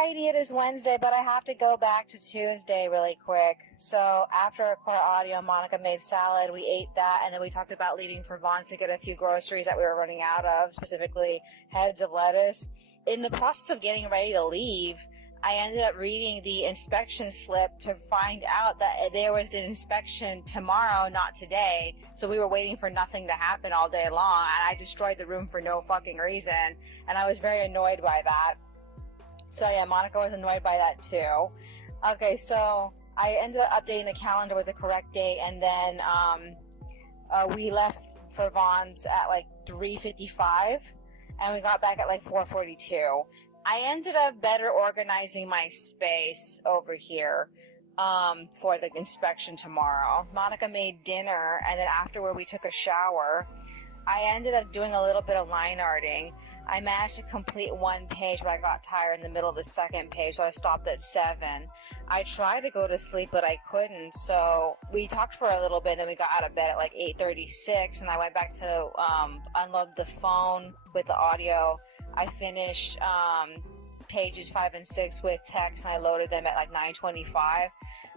Alrighty, it is Wednesday, but I have to go back to Tuesday really quick. So after our core audio, Monica made salad. We ate that, and then we talked about leaving for Vaughn's to get a few groceries that we were running out of, specifically heads of lettuce. In the process of getting ready to leave, I ended up reading the inspection slip to find out that there was an inspection tomorrow, not today. So we were waiting for nothing to happen all day long, and I destroyed the room for no fucking reason, and I was very annoyed by that. So yeah, Monica was annoyed by that too. Okay, so I ended up updating the calendar with the correct date, and then we left for Vaughn's at like 3:55, and we got back at like 4:42. I ended up better organizing my space over here for the inspection tomorrow. Monica made dinner, and then afterward we took a shower. I ended up doing a little bit of line arting. I managed to complete one page, but I got tired in the middle of the second page, so I stopped at 7. I tried to go to sleep, but I couldn't, so we talked for a little bit, then we got out of bed at like 8:36, and I went back to unload the phone with the audio. I finished pages 5 and 6 with text, and I loaded them at like 9:25,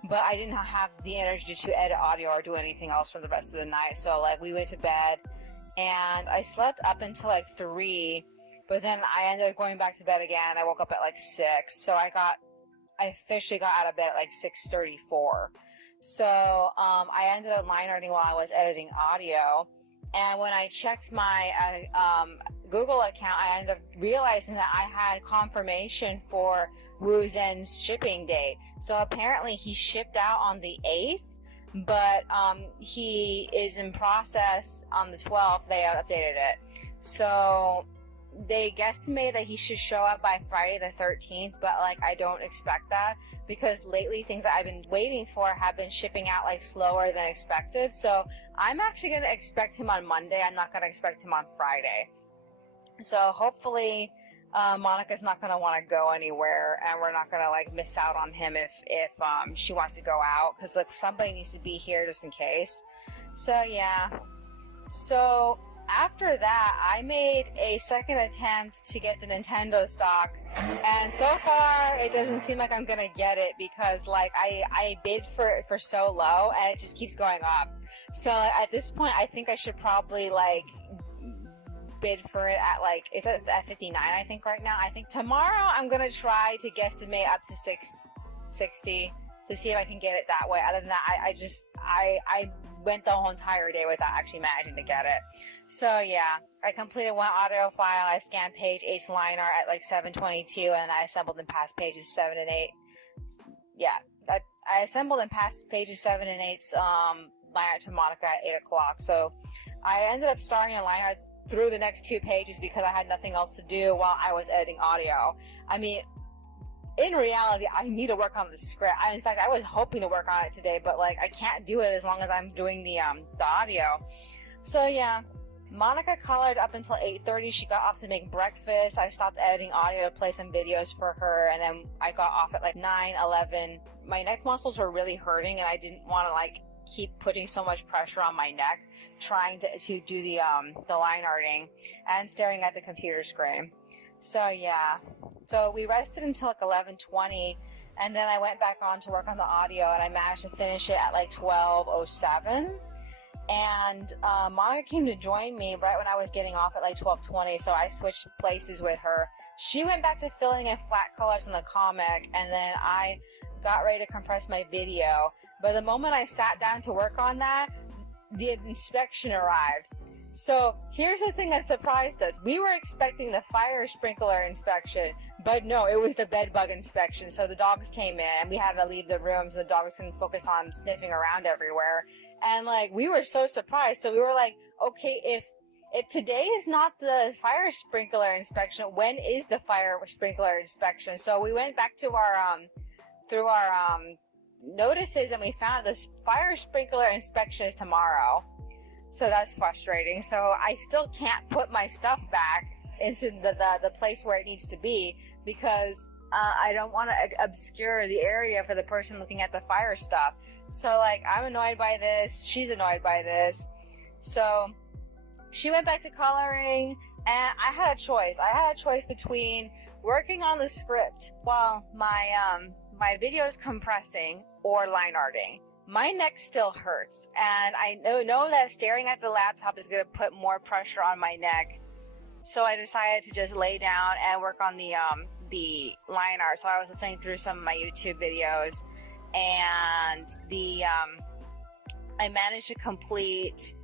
but I didn't have the energy to edit audio or do anything else for the rest of the night, so like we went to bed, and I slept up until like 3, but then I ended up going back to bed again. I woke up at like 6, so I officially got out of bed at like 6:34. So I ended up line arting while I was editing audio, and when I checked my Google account, I ended up realizing that I had confirmation for Wu Zhen's shipping date. So apparently he shipped out on the 8th, but he is in process on the 12th. They updated it. So they guesstimate that he should show up by Friday the 13th, but like I don't expect that, because lately things that I've been waiting for have been shipping out like slower than expected. So I'm actually going to expect him on Monday. I'm not going to expect him on Friday. So hopefully Monica's not going to want to go anywhere, and we're not going to like miss out on him if she wants to go out, because like somebody needs to be here just in case. So yeah. So after that, I made a second attempt to get the Nintendo stock, and so far it doesn't seem like I'm gonna get it, because like I bid for it for so low and it just keeps going up. So at this point I think I should probably like bid for it at like, it's at 59 I think right now. I think tomorrow I'm gonna try to guesstimate up to 660 to see if I can get it that way. Other than that, I went the whole entire day without actually managing to get it. So yeah, I completed one audio file. I scanned page 8's line art at like 7:22, and I assembled and passed pages 7 and 8. Yeah, I assembled and passed pages 7 and 8's line art to Monica at 8 o'clock. So I ended up starting a line art through the next 2 pages because I had nothing else to do while I was editing audio. I mean, in reality, I need to work on the script. In fact, I was hoping to work on it today, but like I can't do it as long as I'm doing the audio. So yeah, Monica colored up until 8:30. She got off to make breakfast. I stopped editing audio to play some videos for her, and then I got off at like 9:11. My neck muscles were really hurting, and I didn't want to like keep putting so much pressure on my neck trying to do the line arting and staring at the computer screen. So yeah, so we rested until like 11:20, and then I went back on to work on the audio, and I managed to finish it at like 12:07. And Monica came to join me right when I was getting off at like 12:20, so I switched places with her. She went back to filling in flat colors in the comic, and then I got ready to compress my video. But the moment I sat down to work on that, the inspection arrived. So here's the thing that surprised us. We were expecting the fire sprinkler inspection, but no, it was the bed bug inspection. So the dogs came in, and we had to leave the room so the dogs can focus on sniffing around everywhere. And like, we were so surprised. So we were like, okay, if today is not the fire sprinkler inspection, when is the fire sprinkler inspection? So we went back to our, through our, notices, and we found this fire sprinkler inspection is tomorrow. So that's frustrating. So I still can't put my stuff back into the place where it needs to be, because I don't want to obscure the area for the person looking at the fire stuff. So like, I'm annoyed by this. She's annoyed by this. So she went back to coloring, and I had a choice. I had a choice between working on the script while my video is compressing or line arting. My neck still hurts, and I know that staring at the laptop is going to put more pressure on my neck. So I decided to just lay down and work on the line art. So I was listening through some of my YouTube videos, and I managed to complete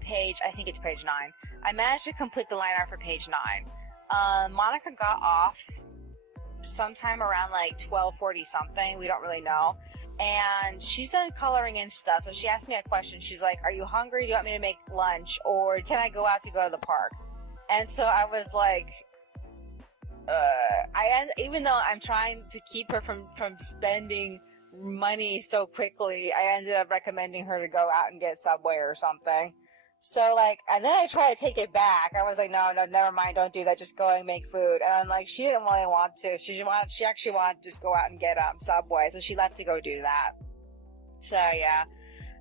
page, I think it's page 9. I managed to complete the line art for page 9. Monica got off sometime around like 12:40 something. We don't really know. And she's done coloring and stuff. So she asked me a question. She's like, "Are you hungry? Do you want me to make lunch? Or can I go out to go to the park?" And so I was like, even though I'm trying to keep her from spending money so quickly, I ended up recommending her to go out and get Subway or something. So like, and then I tried to take it back. I was like, no, never mind, don't do that. Just go and make food. And I'm like, she didn't really want to. She actually wanted to just go out and get Subway. So she left to go do that. So yeah.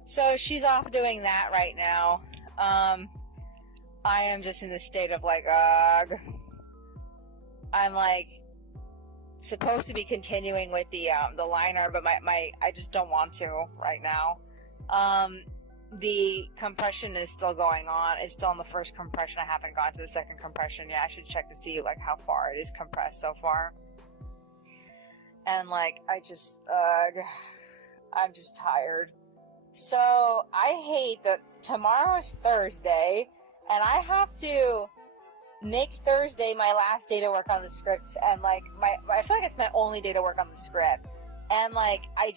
So she's off doing that right now. I am just in the state of like, ugh. I'm like supposed to be continuing with the liner, but I just don't want to right now. The compression is still going on. It's still in the first compression. I haven't gone to the second compression yet. I should check to see like how far it is compressed so far. And like, I'm just tired. So I hate that tomorrow is Thursday, and I have to make Thursday my last day to work on the script, and like I feel like it's my only day to work on the script. And like, I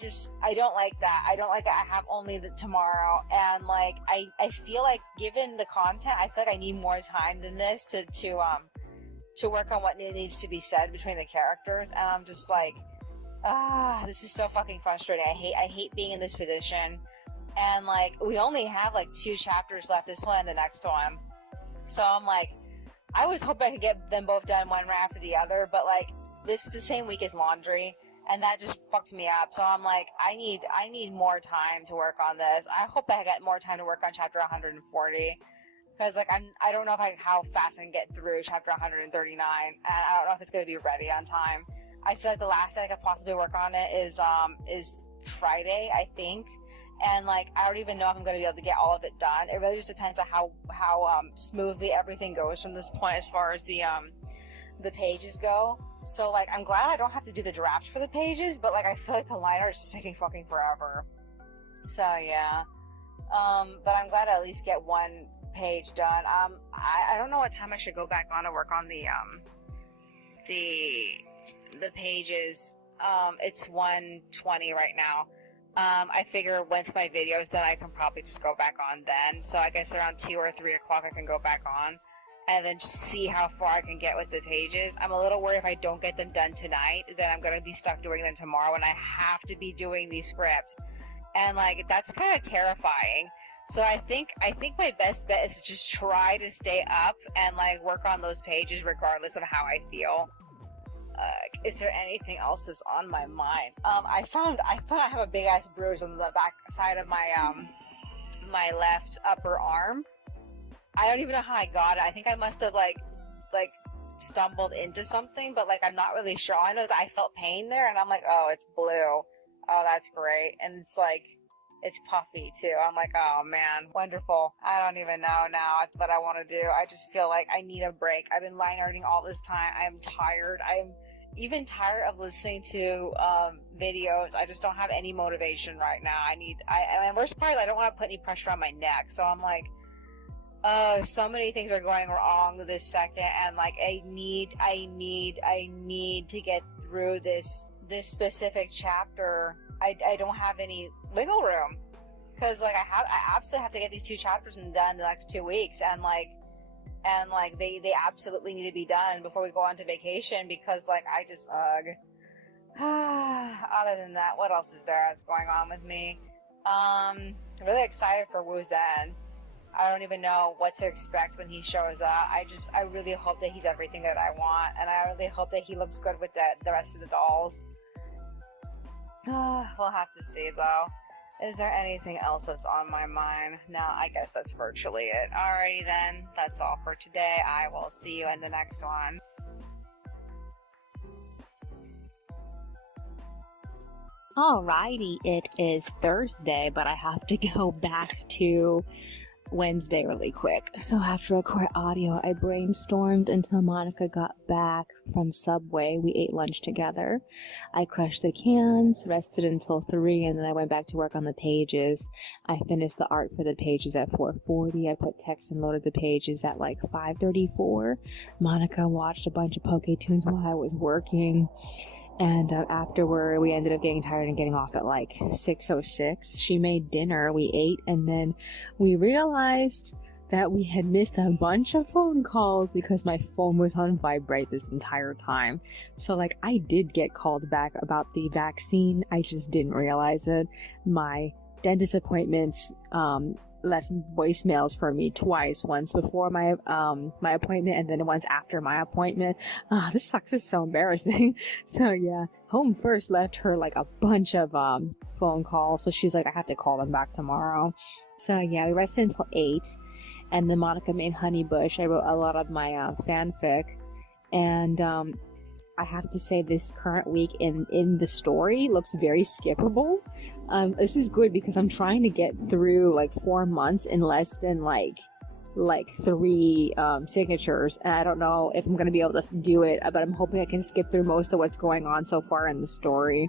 don't like that. I don't like I have only the tomorrow. And like, I feel like given the content, I feel like I need more time than this to work on what needs to be said between the characters. And I'm just like, this is so fucking frustrating. I hate being in this position. And like, we only have like 2 chapters left, this one and the next one. So I'm like, I was hoping I could get them both done one right after the other, but like, this is the same week as laundry. And that just fucked me up. So I'm like, I need more time to work on this. I hope I get more time to work on chapter 140. Because like, I don't know how fast I can get through chapter 139. And I don't know if it's going to be ready on time. I feel like the last day I could possibly work on it is Friday, I think. And like, I don't even know if I'm going to be able to get all of it done. It really just depends on how smoothly everything goes from this point as far as the pages go. So like, I'm glad I don't have to do the draft for the pages, but like, I feel like the liner is just taking fucking forever. So yeah. But I'm glad I at least get one page done. I don't know what time I should go back on to work on the pages. It's 1:20 right now. I figure once my video is done, I can probably just go back on then. So I guess around 2 or 3 o'clock, I can go back on and then just see how far I can get with the pages. I'm a little worried if I don't get them done tonight, then I'm going to be stuck doing them tomorrow, and I have to be doing these scripts. And like, that's kind of terrifying. So I think my best bet is to just try to stay up and like work on those pages regardless of how I feel. Is there anything else that's on my mind? I found I have a big ass bruise on the back side of my my left upper arm. I don't even know how I got it. I think I must have like stumbled into something, but like, I'm not really sure. All I know is I felt pain there, and I'm like, oh, it's blue. Oh, that's great. And it's like, it's puffy too. I'm like, oh man, wonderful. I don't even know now what I want to do. I just feel like I need a break. I've been line arting all this time. I am tired. I'm even tired of listening to videos. I just don't have any motivation right now. And the worst part is I don't want to put any pressure on my neck. So I'm like, so many things are going wrong this second, and like, I need to get through this specific chapter. I don't have any wiggle room, because like, I absolutely have to get these 2 chapters done in the next 2 weeks, and they absolutely need to be done before we go on to vacation, because like, I just other than that, what else is there that's going on with me? Really excited for Wu Zhen. I don't even know what to expect when he shows up. I really hope that he's everything that I want, and I really hope that he looks good with the rest of the dolls. We'll have to see though. Is there anything else that's on my mind? No, I guess that's virtually it. Alrighty then, that's all for today. I will see you in the next one. Alrighty, it is Thursday, but I have to go back to Wednesday really quick. So after a quick audio, I brainstormed until Monica got back from Subway. We ate lunch together. I crushed the cans, rested until 3, and then I went back to work on the pages. I finished the art for the pages at 4:40. I put text and loaded the pages at like 5:34. Monica watched a bunch of Poke-Tunes while I was working. And afterward, we ended up getting tired and getting off at like 6:06. She made dinner, we ate, and then we realized that we had missed a bunch of phone calls because my phone was on vibrate this entire time. So like I did get called back about the vaccine. I just didn't realize it. My dentist appointments left voicemails for me twice, once before my appointment and then once after my appointment. This sucks. It's so embarrassing. So yeah, Home First left her like a bunch of phone calls, so she's like, I have to call them back tomorrow. So yeah, we rested until 8, and then Monica made Honey Bush. I wrote a lot of my fanfic, and I have to say this current week in the story looks very skippable. This is good because I'm trying to get through like 4 months in less than like 3 signatures, and I don't know if I'm going to be able to do it, but I'm hoping I can skip through most of what's going on so far in the story.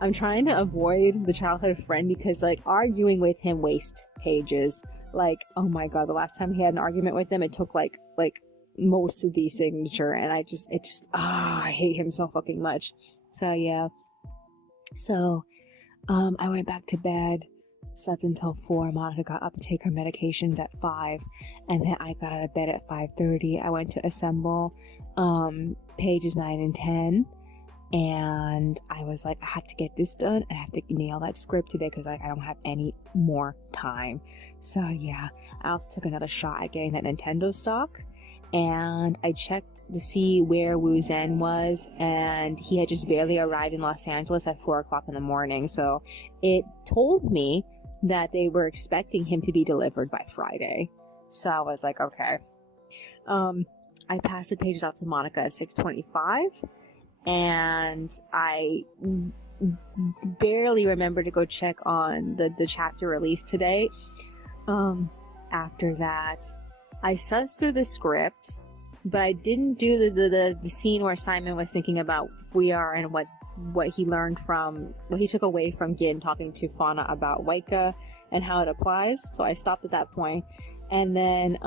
I'm trying to avoid the childhood friend because like arguing with him wastes pages. Like, oh my god, the last time he had an argument with him, it took like most of the signature, and I hate him so fucking much. So yeah. So I went back to bed, slept until 4. Monica got up to take her medications at 5, and then I got out of bed at 5:30. I went to assemble pages 9 and 10, and I was like, I have to get this done. I have to nail that script today because like I don't have any more time. So yeah, I also took another shot at getting that Nintendo stock, and I checked to see where Wu Zhen was, and he had just barely arrived in Los Angeles at 4 o'clock in the morning. So it told me that they were expecting him to be delivered by Friday. So I was like, okay. I passed the pages out to Monica at 6:25, and I barely remember to go check on the chapter release today. After that, I sussed through the script, but I didn't do the scene where Simon was thinking about we are and what he learned from, what he took away from Gin talking to Fauna about Waika and how it applies. So I stopped at that point. And then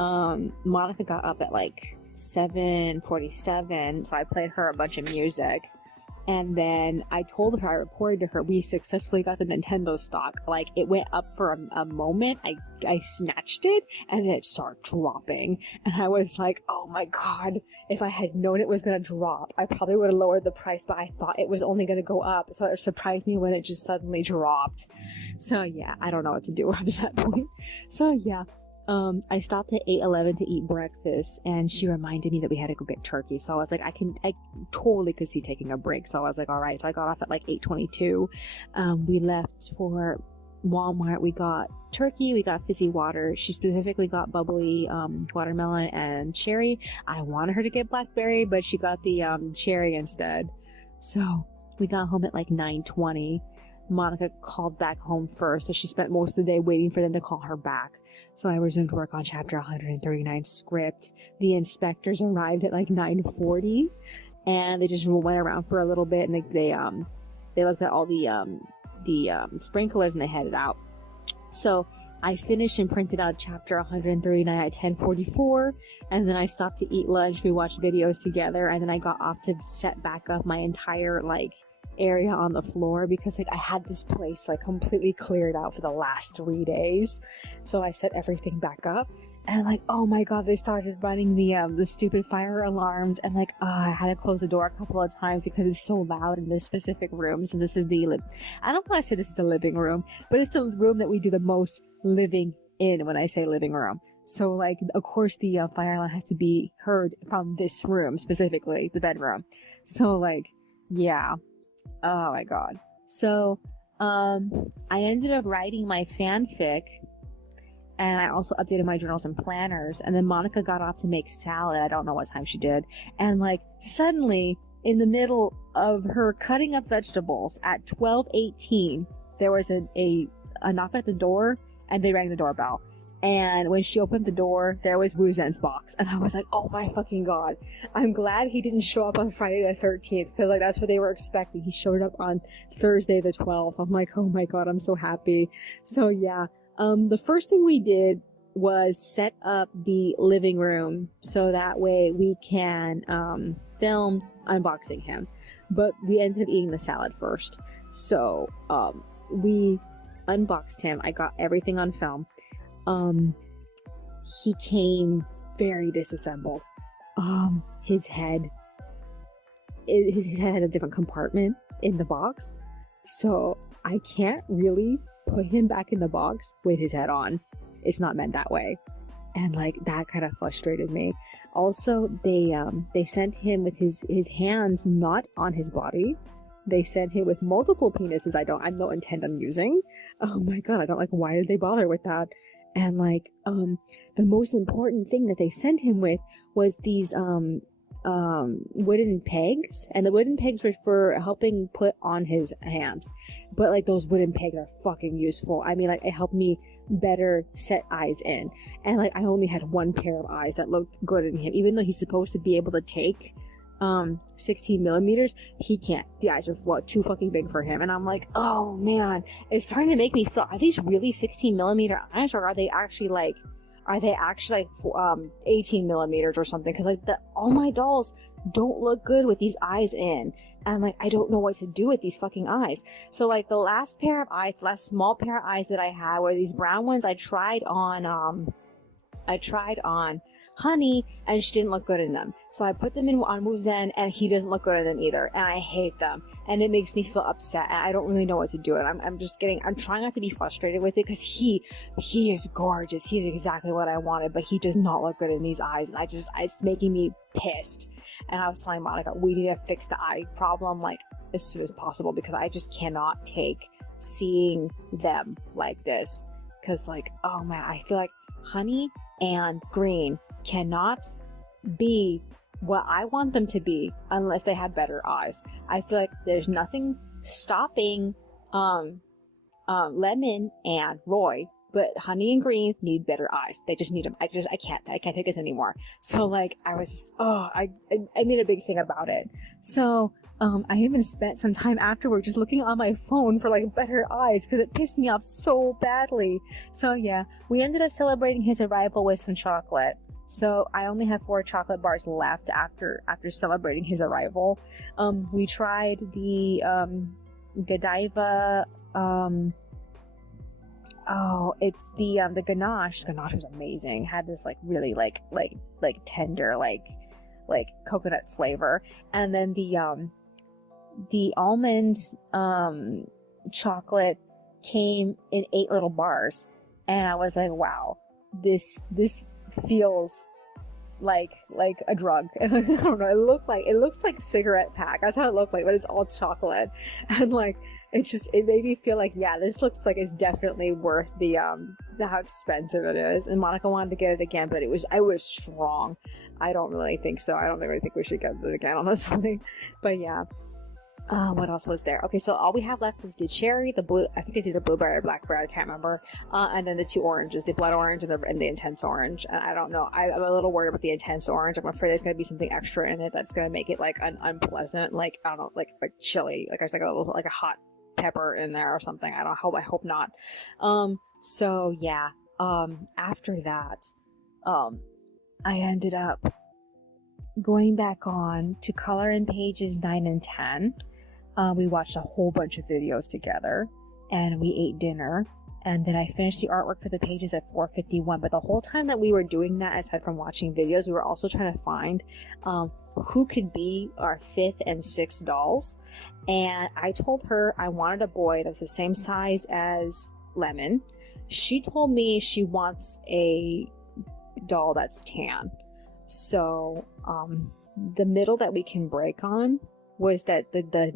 Monica got up at like 7:47, so I played her a bunch of music. And then I reported to her, we successfully got the Nintendo stock. Like, it went up for a moment, I snatched it, and then it started dropping. And I was like, oh my god, if I had known it was gonna drop, I probably would have lowered the price, but I thought it was only gonna go up, so it surprised me when it just suddenly dropped. So yeah, I don't know what to do after that point. So yeah. I stopped at 8:11 to eat breakfast, and she reminded me that we had to go get turkey. So I was like, I totally could see taking a break. So I was like, all right. So I got off at like 8:22. We left for Walmart. We got turkey, we got fizzy water. She specifically got bubbly watermelon and cherry. I wanted her to get blackberry, but she got the cherry instead. So we got home at like 9:20. Monica called back home first, so she spent most of the day waiting for them to call her back. So I resumed work on chapter 139 script. The inspectors arrived at like 9:40, and they just went around for a little bit, and they looked at all the sprinklers, and they headed out. So I finished and printed out chapter 139 at 10:44, and then I stopped to eat lunch. We watched videos together, and then I got off to set back up my entire like area on the floor because like I had this place like completely cleared out for the last 3 days. So I set everything back up, and like, oh my god, they started running the stupid fire alarms, and like I had to close the door a couple of times because it's so loud in this specific room. So this is I don't want to say this is the living room, but it's the room that we do the most living in when I say living room. So like, of course the fire alarm has to be heard from this room, specifically the bedroom. So like, yeah. Oh my god. So, I ended up writing my fanfic, and I also updated my journals and planners, and then Monica got off to make salad. I don't know what time she did. And like, suddenly, in the middle of her cutting up vegetables at 12:18, there was a knock at the door, and they rang the doorbell. And when she opened the door, there was Wu Zhen's box. And I was like, oh my fucking god. I'm glad he didn't show up on Friday the 13th, because like that's what they were expecting. He showed up on Thursday the 12th. I'm like, oh my god, I'm so happy. So yeah, the first thing we did was set up the living room so that way we can film unboxing him. But we ended up eating the salad first. So we unboxed him. I got everything on film. He came very disassembled. His head had a different compartment in the box, so I can't really put him back in the box with his head on. It's not meant that way, and like that kind of frustrated me. Also, they sent him with his hands not on his body. They sent him with multiple penises I don't intend on using. Oh my god, I don't like, why did they bother with that? And like, the most important thing that they sent him with was these, wooden pegs, and the wooden pegs were for helping put on his hands. But like, those wooden pegs are fucking useful. I mean, like, it helped me better set eyes in. And like, I only had one pair of eyes that looked good in him, even though he's supposed to be able to take 16 millimeters, he can't. The eyes are too fucking big for him. And I'm like, oh man, it's starting to make me feel, are these really 16 millimeter eyes, or are they actually like 18 millimeters or something? Because like all my dolls don't look good with these eyes in, and like I don't know what to do with these fucking eyes. So like the last small pair of eyes that I had were these brown ones. I tried on Honey, and she didn't look good in them. So I put them in on Wu Zhen, and he doesn't look good in them either. And I hate them. And it makes me feel upset, and I don't really know what to do. And I'm trying not to be frustrated with it, because he is gorgeous. He is exactly what I wanted, but he does not look good in these eyes. And it's making me pissed. And I was telling Monica, we need to fix the eye problem, like, as soon as possible, because I just cannot take seeing them like this. Because, like, oh man, I feel like Honey and Green cannot be what I want them to be unless they have better eyes. I feel like there's nothing stopping Lemon and Roy, but Honey and Green need better eyes. They just need them. I can't take this anymore. So like I was just, I made a big thing about it. So I even spent some time afterward just looking on my phone for like better eyes, because it pissed me off so badly. So yeah, we ended up celebrating his arrival with some chocolate. So I only have 4 chocolate bars left after celebrating his arrival. We tried the Godiva, it's the ganache. Ganache was amazing. Had this like really like tender like coconut flavor. And then the almond chocolate came in 8 little bars, and I was like, wow, this feels like a drug. I don't know, it looks like cigarette pack. That's how it looked like, but it's all chocolate. And like it made me feel like, yeah, this looks like it's definitely worth the how expensive it is. And Monica wanted to get it again, but I was strong. I don't really think so. I don't really think we should get it again, honestly. But yeah. What else was there? Okay, so all we have left is the cherry, the blue, I think it's either blueberry or blackberry, I can't remember, and then the 2 oranges, the blood orange and the intense orange. And I don't know, I'm a little worried about the intense orange. I'm afraid there's going to be something extra in it that's going to make it like unpleasant, like, I don't know, like chili, like there's like a hot pepper in there or something. I hope not. So yeah, after that, I ended up going back on to color in pages 9 and 10. We watched a whole bunch of videos together, and we ate dinner, and then I finished the artwork for the pages at 4:51. But the whole time that we were doing that, aside from watching videos, we were also trying to find who could be our 5th and 6th dolls. And I told her I wanted a boy that's the same size as Lemon. She told me she wants a doll that's tan. So the middle that we can break on was that the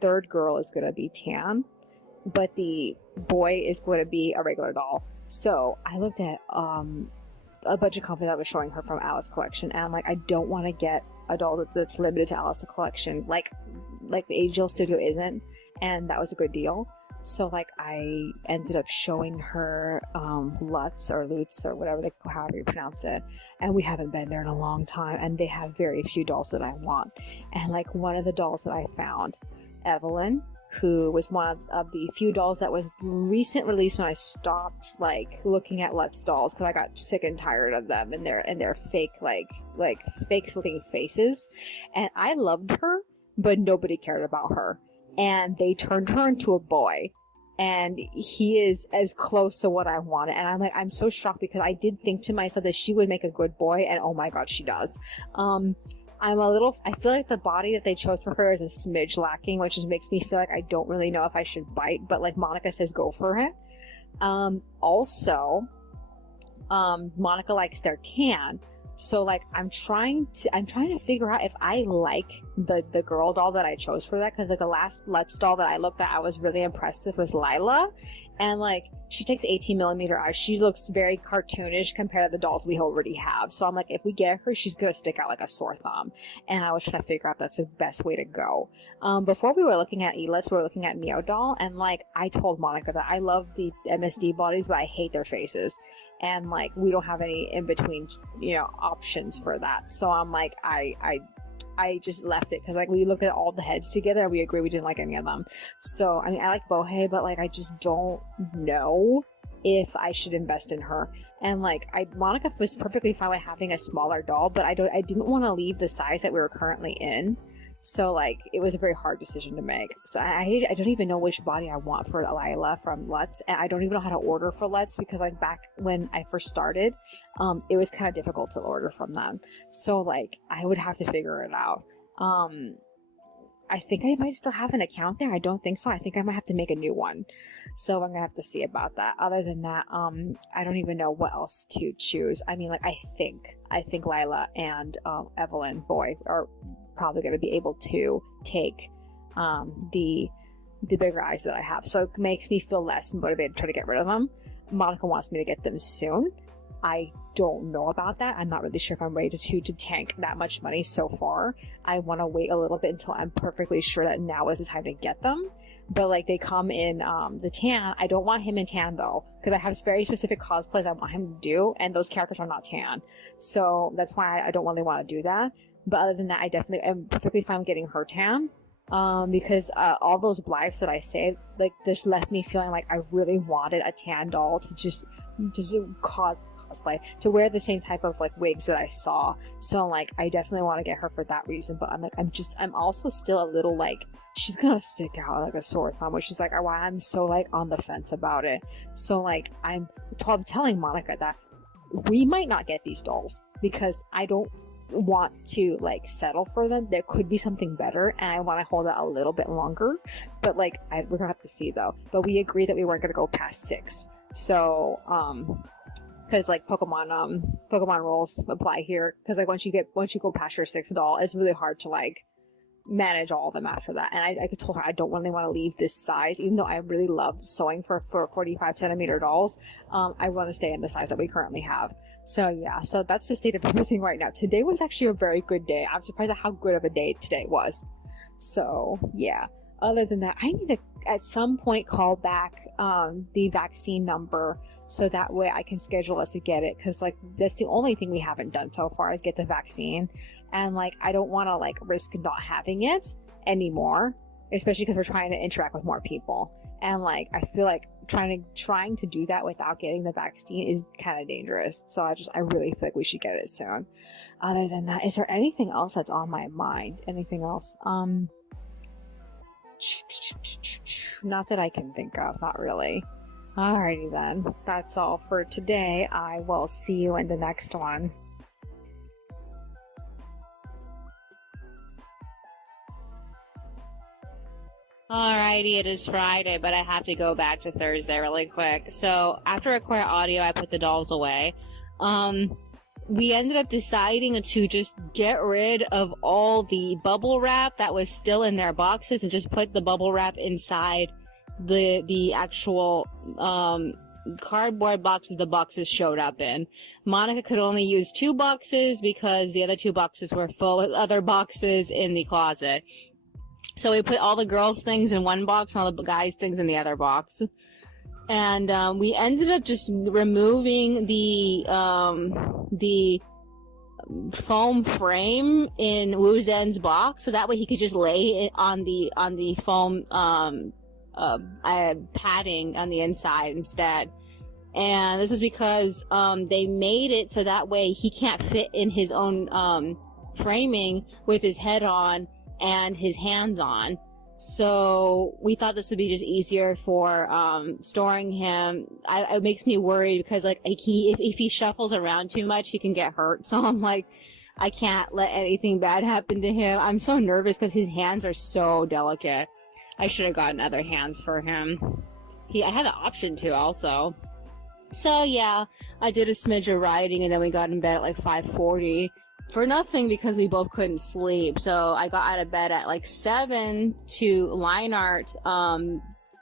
3rd girl is going to be tan, but the boy is going to be a regular doll. So I looked at a bunch of company that was showing her from Alice collection, and I'm like, I don't want to get a doll that's limited to Alice the Collection, like the Angel Studio isn't, and that was a good deal. So like I ended up showing her Lutz or Lutz or whatever however you pronounce it, and we haven't been there in a long time, and they have very few dolls that I want. And like one of the dolls that I found, Evelyn, who was one of the few dolls that was recent released when I stopped like looking at Lutz dolls because I got sick and tired of them and their fake like fake looking faces, and I loved her, but nobody cared about her. And they turned her into a boy, and he is as close to what I wanted. And I'm like, I'm so shocked because I did think to myself that she would make a good boy, and oh my god, she does. I feel like the body that they chose for her is a smidge lacking, which just makes me feel like I don't really know if I should bite, but like Monica says, go for it. Also, Monica likes their tan. So like I'm trying to figure out if I like the girl doll that I chose for that, because like the last Lutz doll that I looked at I was really impressed with was Lila, and like she takes 18mm eyes. She looks very cartoonish compared to the dolls we already have. So I'm like, if we get her, she's gonna stick out like a sore thumb, and I was trying to figure out if that's the best way to go. Before we were looking at Elis, we were looking at Neo doll, and like I told Monica that I love the MSD bodies, but I hate their faces. And like we don't have any in between, you know, options for that. So I'm like, I just left it because like we looked at all the heads together and we agreed we didn't like any of them. So I mean, I like Bohei, but like I just don't know if I should invest in her. And like Monica was perfectly fine with having a smaller doll, but I didn't want to leave the size that we were currently in. So like it was a very hard decision to make. So I don't even know which body I want for Lila from Lutz, and I don't even know how to order for Lutz because like back when I first started, it was kind of difficult to order from them. So like I would have to figure it out. I think I might still have an account there. I don't think so. I think I might have to make a new one. So I'm gonna have to see about that. Other than that, I don't even know what else to choose. I mean, like I think Lila and Evelyn Boy are probably going to be able to take the bigger eyes that I have, so it makes me feel less motivated to try to get rid of them. Monica wants me to get them soon. I don't know about that. I'm not really sure if I'm ready to tank that much money so far. I want to wait a little bit until I'm perfectly sure that now is the time to get them. But like they come in the tan. I don't want him in tan though, because I have very specific cosplays I want him to do, and those characters are not tan. So that's why I don't really want to do that. But other than that, I definitely am perfectly fine with getting her tan, because all those Blythes that I saved, like, just left me feeling like I really wanted a tan doll to just cosplay, to wear the same type of like wigs that I saw. So like, I definitely want to get her for that reason. But I'm also still a little like, she's gonna stick out like a sore thumb, which is like why I'm so like on the fence about it. So like, I'm telling Monica that we might not get these dolls because I don't want to like settle for them. There could be something better, and I want to hold it a little bit longer. But like we're gonna have to see though. But we agreed that we weren't gonna go past 6. So because like Pokemon rules apply here. Because like once you go past your 6th doll, it's really hard to like manage all of them after that. And I told her I don't really want to leave this size, even though I really love sewing for 45cm dolls. I want to stay in the size that we currently have. So yeah, so that's the state of everything right now. Today was actually a very good day. I'm surprised at how good of a day today was. So yeah, other than that, I need to at some point call back the vaccine number so that way I can schedule us to get it, because like that's the only thing we haven't done so far is get the vaccine. And like I don't want to like risk not having it anymore, especially because we're trying to interact with more people. And like I feel like trying to do that without getting the vaccine is kind of dangerous. So I really feel like we should get it soon. Other than that, is there anything else that's on my mind? Anything else? Not that I can think of. Not really. Alrighty then. That's all for today. I will see you in the next one. Alrighty, it is Friday, but I have to go back to Thursday really quick. So after a quiet audio, I put the dolls away. We ended up deciding to just get rid of all the bubble wrap that was still in their boxes and just put the bubble wrap inside the actual cardboard boxes the boxes showed up in. Monica could only use 2 boxes because the other 2 boxes were full with other boxes in the closet. So we put all the girls' things in one box and all the guys' things in the other box. And we ended up just removing the foam frame in Wu Zhen's box, so that way he could just lay it on the foam padding on the inside instead. And this is because they made it so that way he can't fit in his own framing with his head on and his hands on. So we thought this would be just easier for storing him. It makes me worried because like if he shuffles around too much, he can get hurt. So I'm like, I can't let anything bad happen to him. I'm so nervous because his hands are so delicate. I should have gotten other hands for him. I had the option to also. So yeah, I did a smidge of writing and then we got in bed at like 5:40. For nothing because we both couldn't sleep. So I got out of bed at like 7 to line art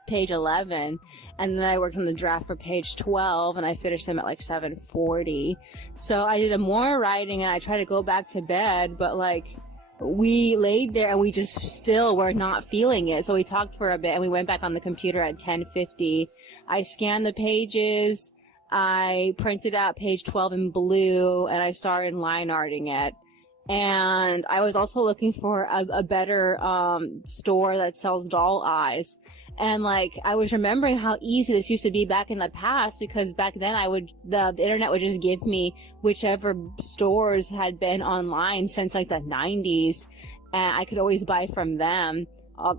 page 11, and then I worked on the draft for page 12 and I finished them at like 7:40. So I did more writing and I tried to go back to bed, but like we laid there and we just still were not feeling it. So we talked for a bit and we went back on the computer at 10:50. I scanned the pages. I printed out page 12 in blue and I started line arting it. And I was also looking for a better store that sells doll eyes. And like I was remembering how easy this used to be back in the past, because back then the internet would just give me whichever stores had been online since like the 90s, and I could always buy from them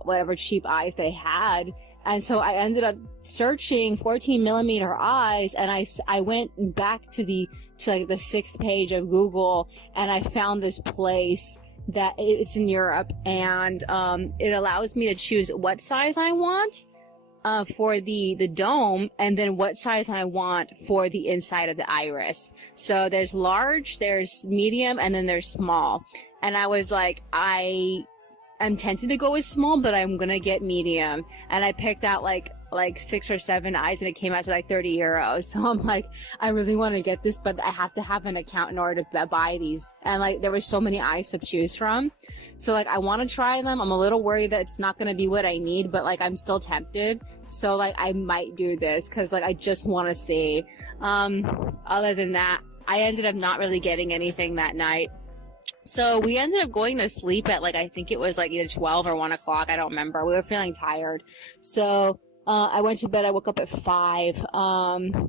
whatever cheap eyes they had. And so I ended up searching 14mm eyes, and I went back to like the 6th page of Google, and I found this place that it's in Europe, and it allows me to choose what size I want for the dome, and then what size I want for the inside of the iris. So there's large, there's medium, and then there's small. And I was like, I'm tempted to go with small, but I'm gonna get medium. And I picked out like 6 or 7 eyes, and it came out to like 30 euros. So I'm like, I really want to get this, but I have to have an account in order to buy these. And like, there were so many eyes to choose from. So like, I want to try them. I'm a little worried that it's not going to be what I need, but like, I'm still tempted. So like, I might do this because like, I just want to see. Other than that, I ended up not really getting anything that night. So we ended up going to sleep at like, I think it was like either 12 or 1 o'clock. I don't remember. We were feeling tired. So I went to bed. I woke up at 5.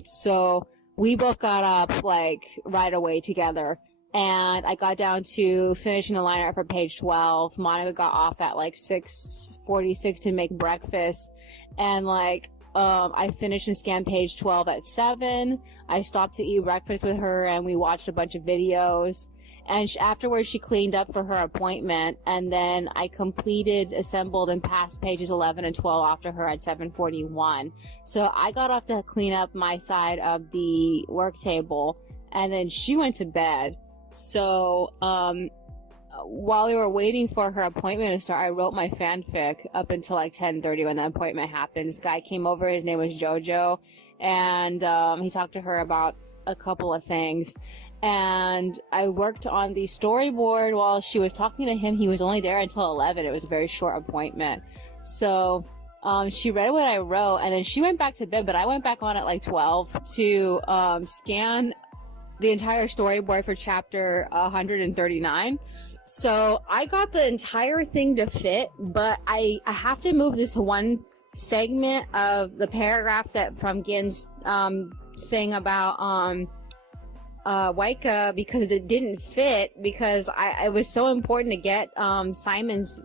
So we both got up like right away together, and I got down to finishing the line art for page 12. Monica got off at like 6:46 to make breakfast, and like I finished and scanned page 12 at 7. I stopped to eat breakfast with her, and we watched a bunch of videos. And afterwards, she cleaned up for her appointment, and then I completed, assembled, and passed pages 11 and 12 after her at 7:41. So I got off to clean up my side of the work table, and then she went to bed. So while we were waiting for her appointment to start, I wrote my fanfic up until like 10:30 when the appointment happened. This guy came over. His name was Jojo, and he talked to her about a couple of things. And I worked on the storyboard while she was talking to him. He was only there until 11. It was a very short appointment. So she read what I wrote, and then she went back to bed, but I went back on at like 12 to scan the entire storyboard for chapter 139. So I got the entire thing to fit, but I have to move this one segment of the paragraph that from Gin's thing about Waika, because it didn't fit, because it was so important to get Simon's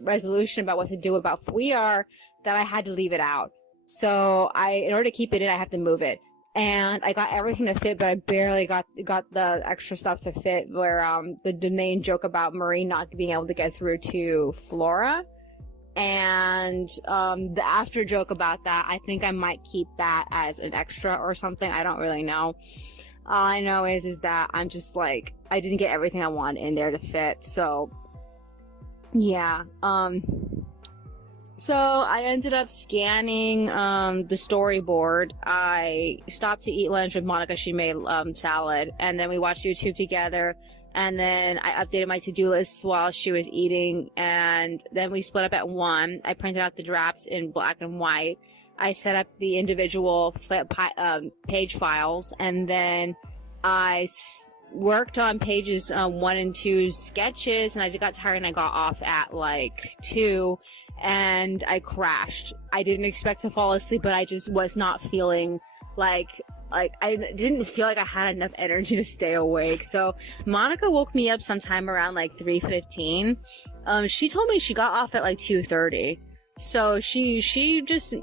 resolution about what to do about Fuyar that I had to leave it out. So in order to keep it in, I have to move it. And I got everything to fit, but I barely got the extra stuff to fit, where the main joke about Marie not being able to get through to Flora, and the after joke about that, I think I might keep that as an extra or something. I don't really know. All I know is that I'm just like, I didn't get everything I wanted in there to fit. So yeah, So I ended up scanning the storyboard. I stopped to eat lunch with Monica. She made salad, and then we watched YouTube together. And then I updated my to-do list while she was eating, and then we split up at 1. I printed out the drafts in black and white. I set up the individual page files, and then I worked on pages 1 and 2 sketches, and I just got tired and I got off at like 2, and I crashed. I didn't expect to fall asleep, but I just was not feeling like I didn't feel like I had enough energy to stay awake. So Monica woke me up sometime around like 3:15. She told me she got off at like 2:30. So she just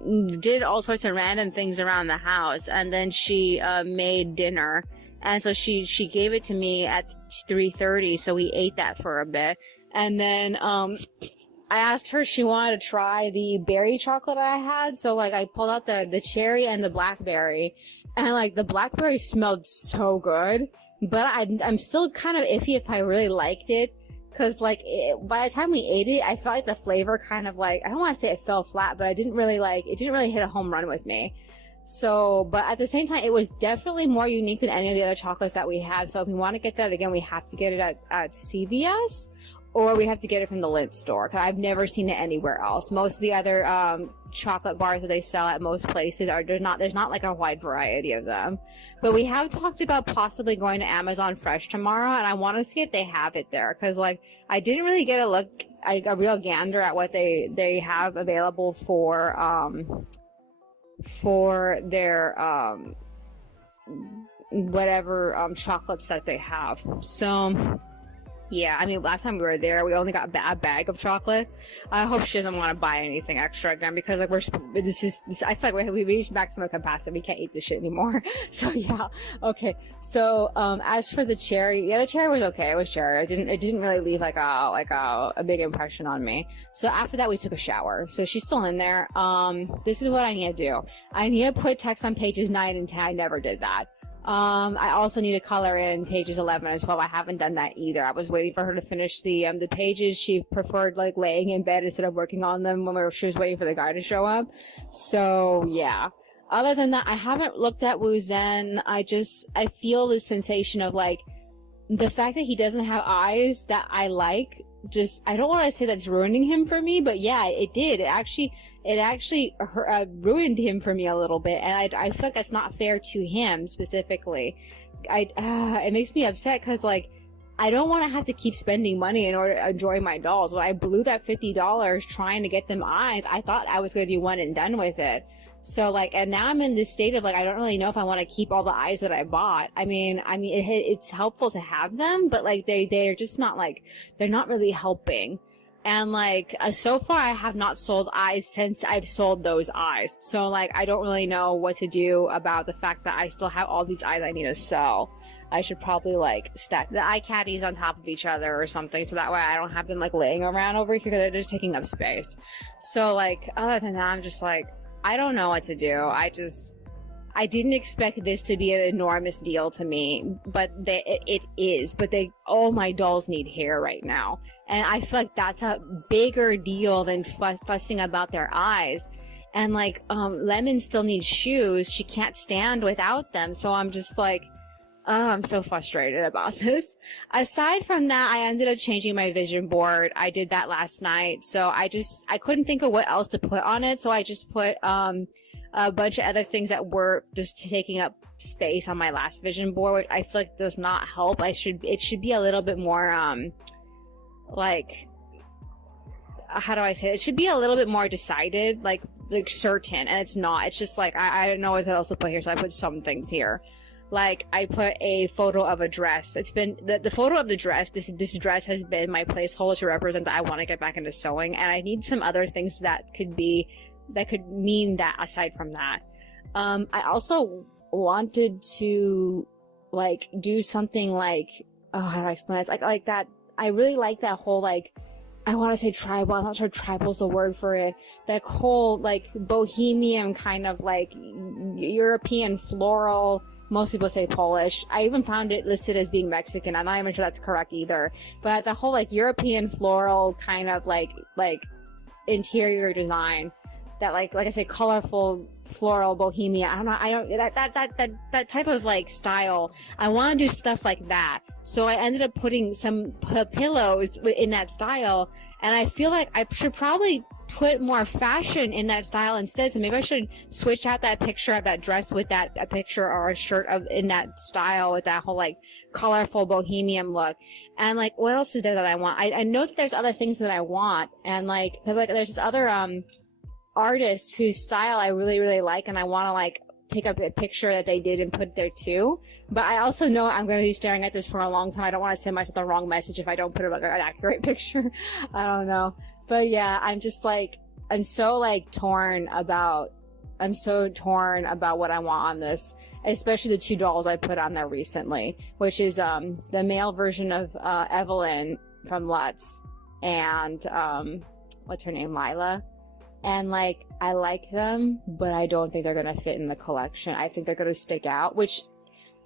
did all sorts of random things around the house, and then she made dinner. And so she gave it to me at 3:30, so we ate that for a bit. And then I asked her if she wanted to try the berry chocolate I had. So like I pulled out the cherry and the blackberry, and like the blackberry smelled so good, but I'm still kind of iffy if I really liked it. Cause like by the time we ate it, I felt like the flavor kind of like, I don't want to say it fell flat, but it didn't really hit a home run with me. So, but at the same time, it was definitely more unique than any of the other chocolates that we had. So if we want to get that again, we have to get it at CVS, or we have to get it from the Lindt store, because I've never seen it anywhere else. Most of the other chocolate bars that they sell at most places there's not like a wide variety of them. But we have talked about possibly going to Amazon Fresh tomorrow, and I want to see if they have it there, because like I didn't really get a real gander at what they have available for their whatever chocolates that they have. So yeah, I mean, last time we were there, we only got a bag of chocolate. I hope she doesn't want to buy anything extra again, because like I feel like we reached maximum capacity. We can't eat this shit anymore. So yeah, okay. So as for the cherry, yeah, the cherry was okay. It was cherry. It didn't really leave like a big impression on me. So after that, we took a shower. So she's still in there. This is what I need to do. I need to put text on pages 9 and 10. I never did that. I also need to color in pages 11 and 12. I haven't done that either. I was waiting for her to finish the pages. She preferred like laying in bed instead of working on them when she was waiting for the guy to show up. So yeah. Other than that, I haven't looked at Wu Zhen. I feel this sensation of like the fact that he doesn't have eyes that I like. I don't want to say that's ruining him for me, but yeah, it did. It actually ruined him for me a little bit, and I feel like that's not fair to him specifically. It makes me upset, because like I don't want to have to keep spending money in order to enjoy my dolls. When I blew that $50 trying to get them eyes, I thought I was going to be one and done with it. So like, and now I'm in this state of like, I don't really know if I want to keep all the eyes that I bought. I mean, it's helpful to have them, but like they're just not like, they're not really helping. And like, so far I have not sold eyes since I've sold those eyes. So like, I don't really know what to do about the fact that I still have all these eyes I need to sell. I should probably like stack the eye caddies on top of each other or something, so that way I don't have them like laying around over here, because they're just taking up space. So like, other than that, I'm just like, I don't know what to do. I didn't expect this to be an enormous deal to me, but it is. But all my dolls need hair right now. And I feel like that's a bigger deal than fussing about their eyes. And like, Lemon still needs shoes. She can't stand without them. So I'm just like, I'm so frustrated about this. Aside from that, I ended up changing my vision board. I did that last night. So I couldn't think of what else to put on it. So I just put, a bunch of other things that were just taking up space on my last vision board, which I feel like does not help. It should be a little bit more, like, how do I say it? It should be a little bit more decided, like certain, and it's not. It's just like, I don't know what else to put here, so I put some things here. Like, I put a photo of a dress. It's been, the photo of the dress, this dress has been my placeholder to represent that I want to get back into sewing, and I need some other things that could mean that aside from that. I also wanted to, like, do something like, oh, how do I explain it? It's like that, I really like that whole, like, I want to say tribal, I'm not sure tribal's the word for it, that whole, like, bohemian kind of, like, European floral. Most people say Polish. I even found it listed as being Mexican. I'm not even sure that's correct either. But the whole like European floral kind of like interior design, that like I said, colorful floral bohemia. That type of like style. I want to do stuff like that. So I ended up putting some pillows in that style, and I feel like I should probably put more fashion in that style instead. So maybe I should switch out that picture of that dress with a picture or a shirt of in that style with that whole like colorful bohemian look. And like, what else is there that I want? I know that there's other things that I want, and like, cause like there's this other artist whose style I really, really like, and I want to like take up a picture that they did and put there too. But I also know I'm going to be staring at this for a long time. I don't want to send myself the wrong message if I don't put an accurate picture. I don't know. But yeah, I'm just like, I'm so torn about what I want on this, especially the two dolls I put on there recently, which is the male version of Evelyn from Lutz and what's her name, Lila. And like, I like them, but I don't think they're gonna fit in the collection. I think they're gonna stick out, which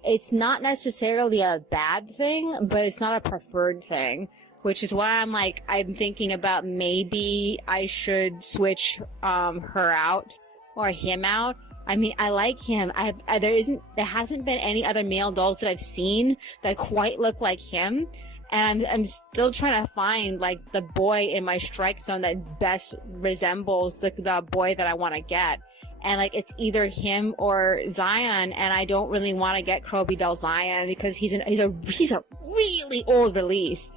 it's not necessarily a bad thing, but it's not a preferred thing, which is why I'm thinking about maybe I should switch her out or him out. I mean, I like him. There hasn't been any other male dolls that I've seen that quite look like him. And I'm still trying to find like the boy in my strike zone that best resembles the boy that I want to get. And like, it's either him or Zion, and I don't really want to get Kroby Del Zion because he's a really old release.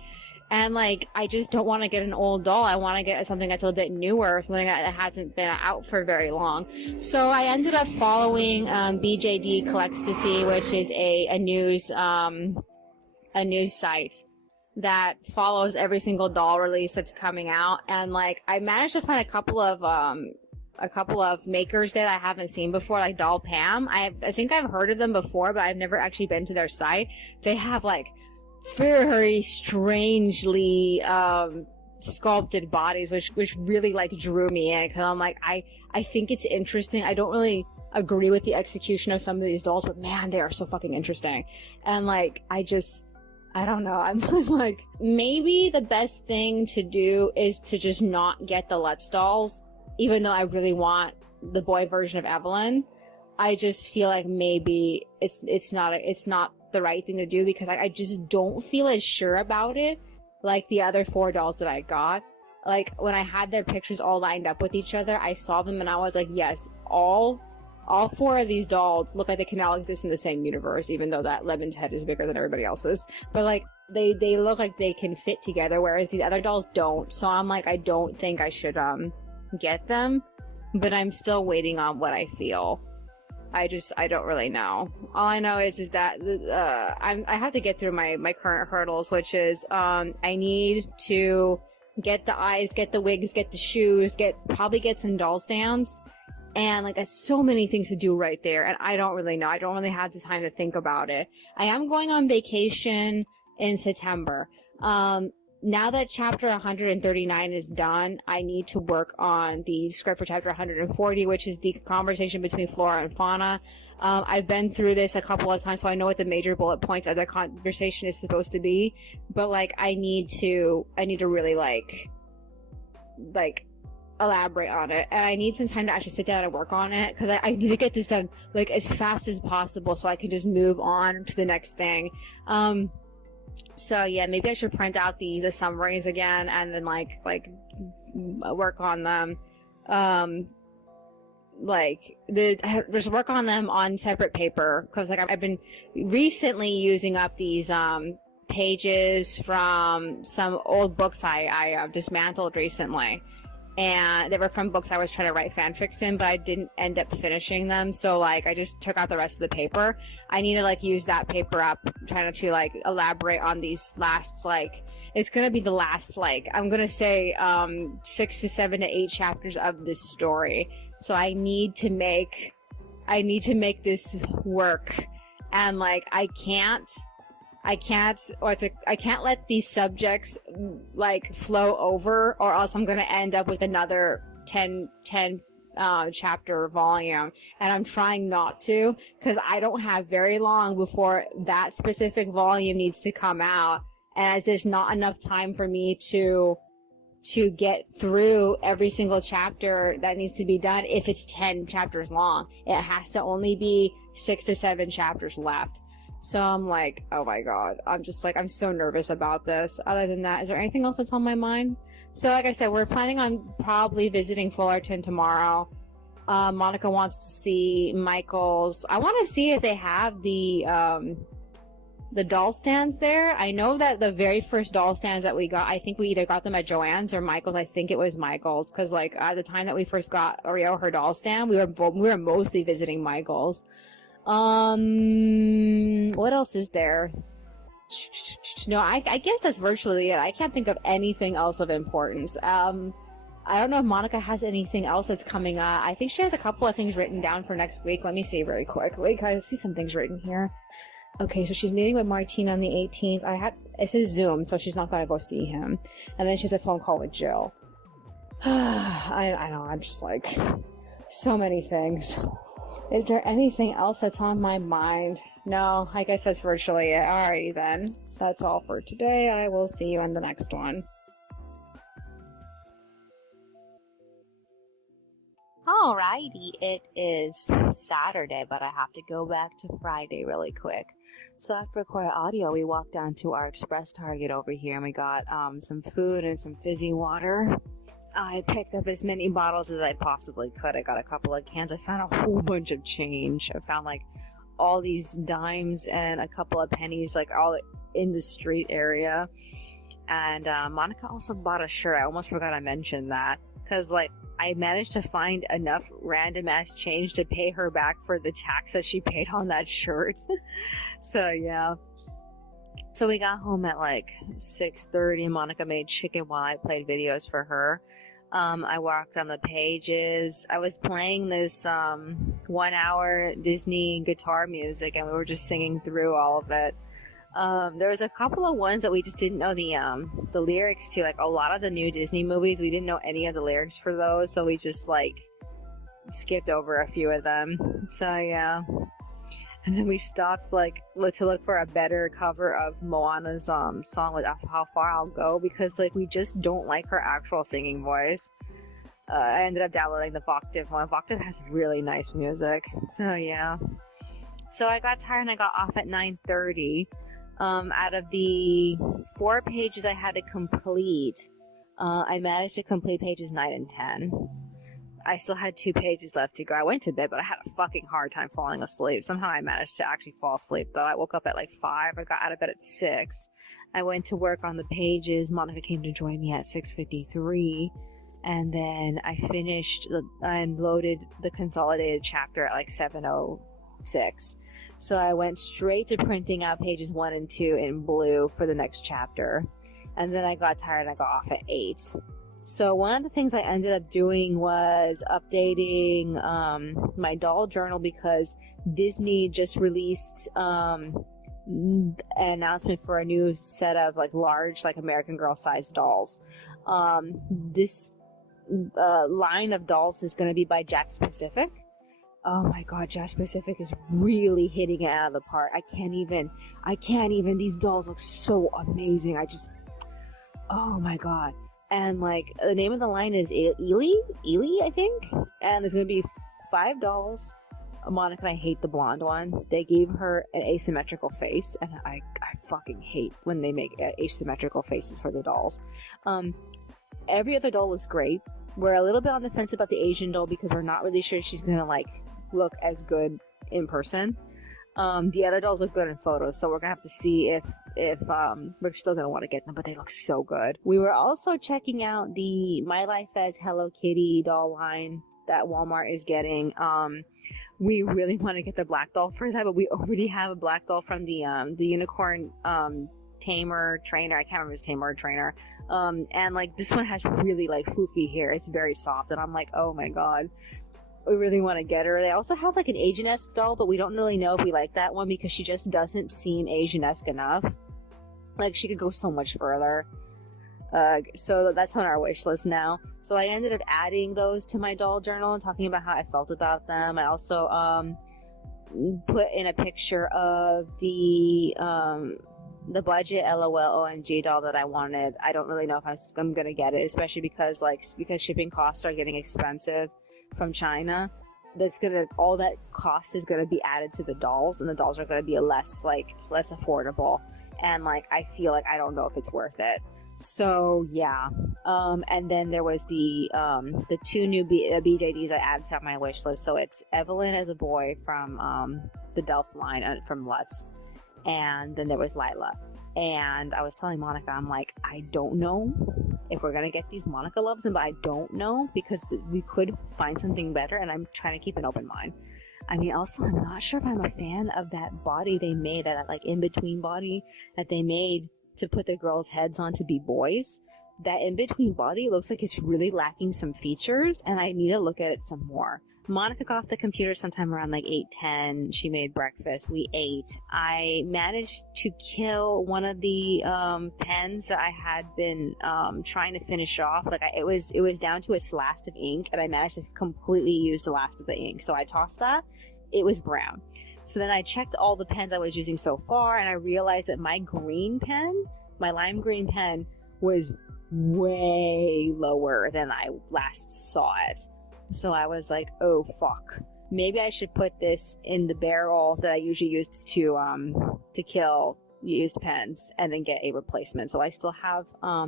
And like, I just don't want to get an old doll. I want to get something that's a little bit newer, something that hasn't been out for very long. So I ended up following BJD Collectasy, which is a news site that follows every single doll release that's coming out. And like, I managed to find a couple of makers that I haven't seen before, like Doll Pam. I think I've heard of them before, but I've never actually been to their site. They have like very strangely sculpted bodies, which really like drew me in, because I'm like, I think it's interesting. I don't really agree with the execution of some of these dolls, but man, they are so fucking interesting. And like, I don't know. I'm like, maybe the best thing to do is to just not get the Lutz dolls, even though I really want the boy version of Evelyn. I just feel like maybe it's not the right thing to do, because I just don't feel as sure about it like the other 4 dolls that I got. Like, when I had their pictures all lined up with each other, I saw them and I was like, yes, all 4 of these dolls look like they can all exist in the same universe, even though that Lemon's head is bigger than everybody else's. But like, they look like they can fit together, whereas the other dolls don't. So I'm like, I don't think I should get them, but I'm still waiting on what I feel. I don't really know. All I know is that I have to get through my current hurdles, which is I need to get the eyes, get the wigs, get the shoes, probably get some doll stands. And like, there's so many things to do right there, and I don't really know. I don't really have the time to think about it. I am going on vacation in September. Now that chapter 139 is done, I need to work on the script for chapter 140, which is the conversation between Flora and Fauna. I've been through this a couple of times, so I know what the major bullet points of the conversation is supposed to be. But like, I need to really like elaborate on it, and I need some time to actually sit down and work on it, because I need to get this done like as fast as possible so I can just move on to the next thing. So yeah, maybe I should print out the summaries again and then like work on them. Just work on them on separate paper, because like, I've been recently using up these pages from some old books I dismantled recently. And they were from books I was trying to write fanfics in, but I didn't end up finishing them. So like, I just took out the rest of the paper. I need to like use that paper up, trying to like elaborate on these last, like, it's gonna be the last, like, I'm gonna say 6 to 7 to 8 chapters of this story. So I need to make this work. And like, I can't let these subjects like flow over, or else I'm gonna end up with another 10 chapter volume, and I'm trying not to, because I don't have very long before that specific volume needs to come out, and as there's not enough time for me to to get through every single chapter that needs to be done. If it's 10 chapters long, it has to only be 6 to 7 chapters left. So I'm like, oh my god, I'm just like, I'm so nervous about this. Other than that, is there anything else that's on my mind? So like I said, we're planning on probably visiting Fullerton tomorrow. Monica wants to see Michael's. I want to see if they have the doll stands there. I know that the very first doll stands that we got, I think we either got them at Joann's or Michael's. I think it was Michael's, because like at the time that we first got Oreo her doll stand, we were mostly visiting Michael's. What else is there? No, I guess that's virtually it. I can't think of anything else of importance. I don't know if Monica has anything else that's coming up. I think she has a couple of things written down for next week. Let me see very quickly. I see some things written here. Okay, so she's meeting with Martine on the 18th. It says Zoom, so she's not gonna go see him. And then she has a phone call with Jill. I know, I'm just like, so many things. Is there anything else that's on my mind? No, I guess that's virtually it. Alrighty then. That's all for today. I will see you in the next one. Alrighty, it is Saturday, but I have to go back to Friday really quick. So after recording audio, we walked down to our Express Target over here, and we got some food and some fizzy water. I picked up as many bottles as I possibly could. I got a couple of cans. I found a whole bunch of change. I found like all these dimes and a couple of pennies, like all in the street area. And Monica also bought a shirt. I almost forgot to mention that, because like I managed to find enough random ass change to pay her back for the tax that she paid on that shirt. So yeah. So we got home at like 6:30. Monica made chicken while I played videos for her. I walked on the pages. I was playing this 1 hour Disney guitar music, and we were just singing through all of it. There was a couple of ones that we just didn't know the lyrics to. Like a lot of the new Disney movies, we didn't know any of the lyrics for those, so we just like skipped over a few of them. So yeah. And then we stopped like to look for a better cover of Moana's song with How Far I'll Go, because like we just don't like her actual singing voice. I ended up downloading the Voctave one. Voctave has really nice music. So yeah. So I got tired and I got off at 9:30. Out of the 4 pages I had to complete, I managed to complete pages 9 and 10. I still had 2 pages left to go. I went to bed, but I had a fucking hard time falling asleep. Somehow I managed to actually fall asleep, though. I woke up at like 5. I got out of bed at 6. I went to work on the pages. Monica came to join me at 6:53. And then I finished and loaded the consolidated chapter at like 7:06. So I went straight to printing out pages 1 and 2 in blue for the next chapter. And then I got tired and I got off at 8. So one of the things I ended up doing was updating my doll journal, because Disney just released an announcement for a new set of like large, like American Girl sized dolls. This line of dolls is going to be by Jack Pacific. Oh my god, Jazz Pacific is really hitting it out of the park. I can't even. These dolls look so amazing. Oh my god. And like, the name of the line is Ely, I think. And there's gonna be 5 dolls. Monica and I hate the blonde one. They gave her an asymmetrical face, and I fucking hate when they make asymmetrical faces for the dolls. Every other doll looks great. We're a little bit on the fence about the Asian doll, because we're not really sure she's gonna like look as good in person. The other dolls look good in photos, so we're gonna have to see if we're still gonna want to get them, but they look so good. We were also checking out the My Life as Hello Kitty doll line that Walmart is getting. We really want to get the black doll for that, but we already have a black doll from the unicorn tamer trainer. I can't remember his tamer or trainer. And like, this one has really like foofy hair. It's very soft, and I'm like, oh my god, we really want to get her. They also have like an Asian-esque doll, but we don't really know if we like that one, because she just doesn't seem Asian-esque enough. Like, she could go so much further. So that's on our wish list now. So I ended up adding those to my doll journal and talking about how I felt about them. I also put in a picture of the the budget LOL OMG doll that I wanted. I don't really know if I'm gonna get it, especially because shipping costs are getting expensive from China. All that cost is gonna be added to the dolls, and the dolls are gonna be less affordable. And like, I feel like I don't know if it's worth it. So yeah. And then there was the 2 new BJDs I added to my wish list. So it's Evelyn as a boy from the Delph line from Lutz, and then there was Lila. And I was telling Monica, I'm like, I don't know if we're gonna get these. Monica loves them, but I don't know, because we could find something better, and I'm trying to keep an open mind. I mean, also, I'm not sure if I'm a fan of that body they made, that like in-between body that they made to put the girls' heads on to be boys. That in-between body looks like it's really lacking some features, and I need to look at it some more. Monica got off the computer sometime around like 8:10. She made breakfast. We ate. I managed to kill one of the pens that I had been trying to finish off. Like it was down to its last of ink, and I managed to completely use the last of the ink. So I tossed that. It was brown. So then I checked all the pens I was using so far, and I realized that my green pen, my lime green pen, was way lower than I last saw it. So I was like, oh fuck, maybe I should put this in the barrel that I usually use to kill used pens, and then get a replacement. So I still have I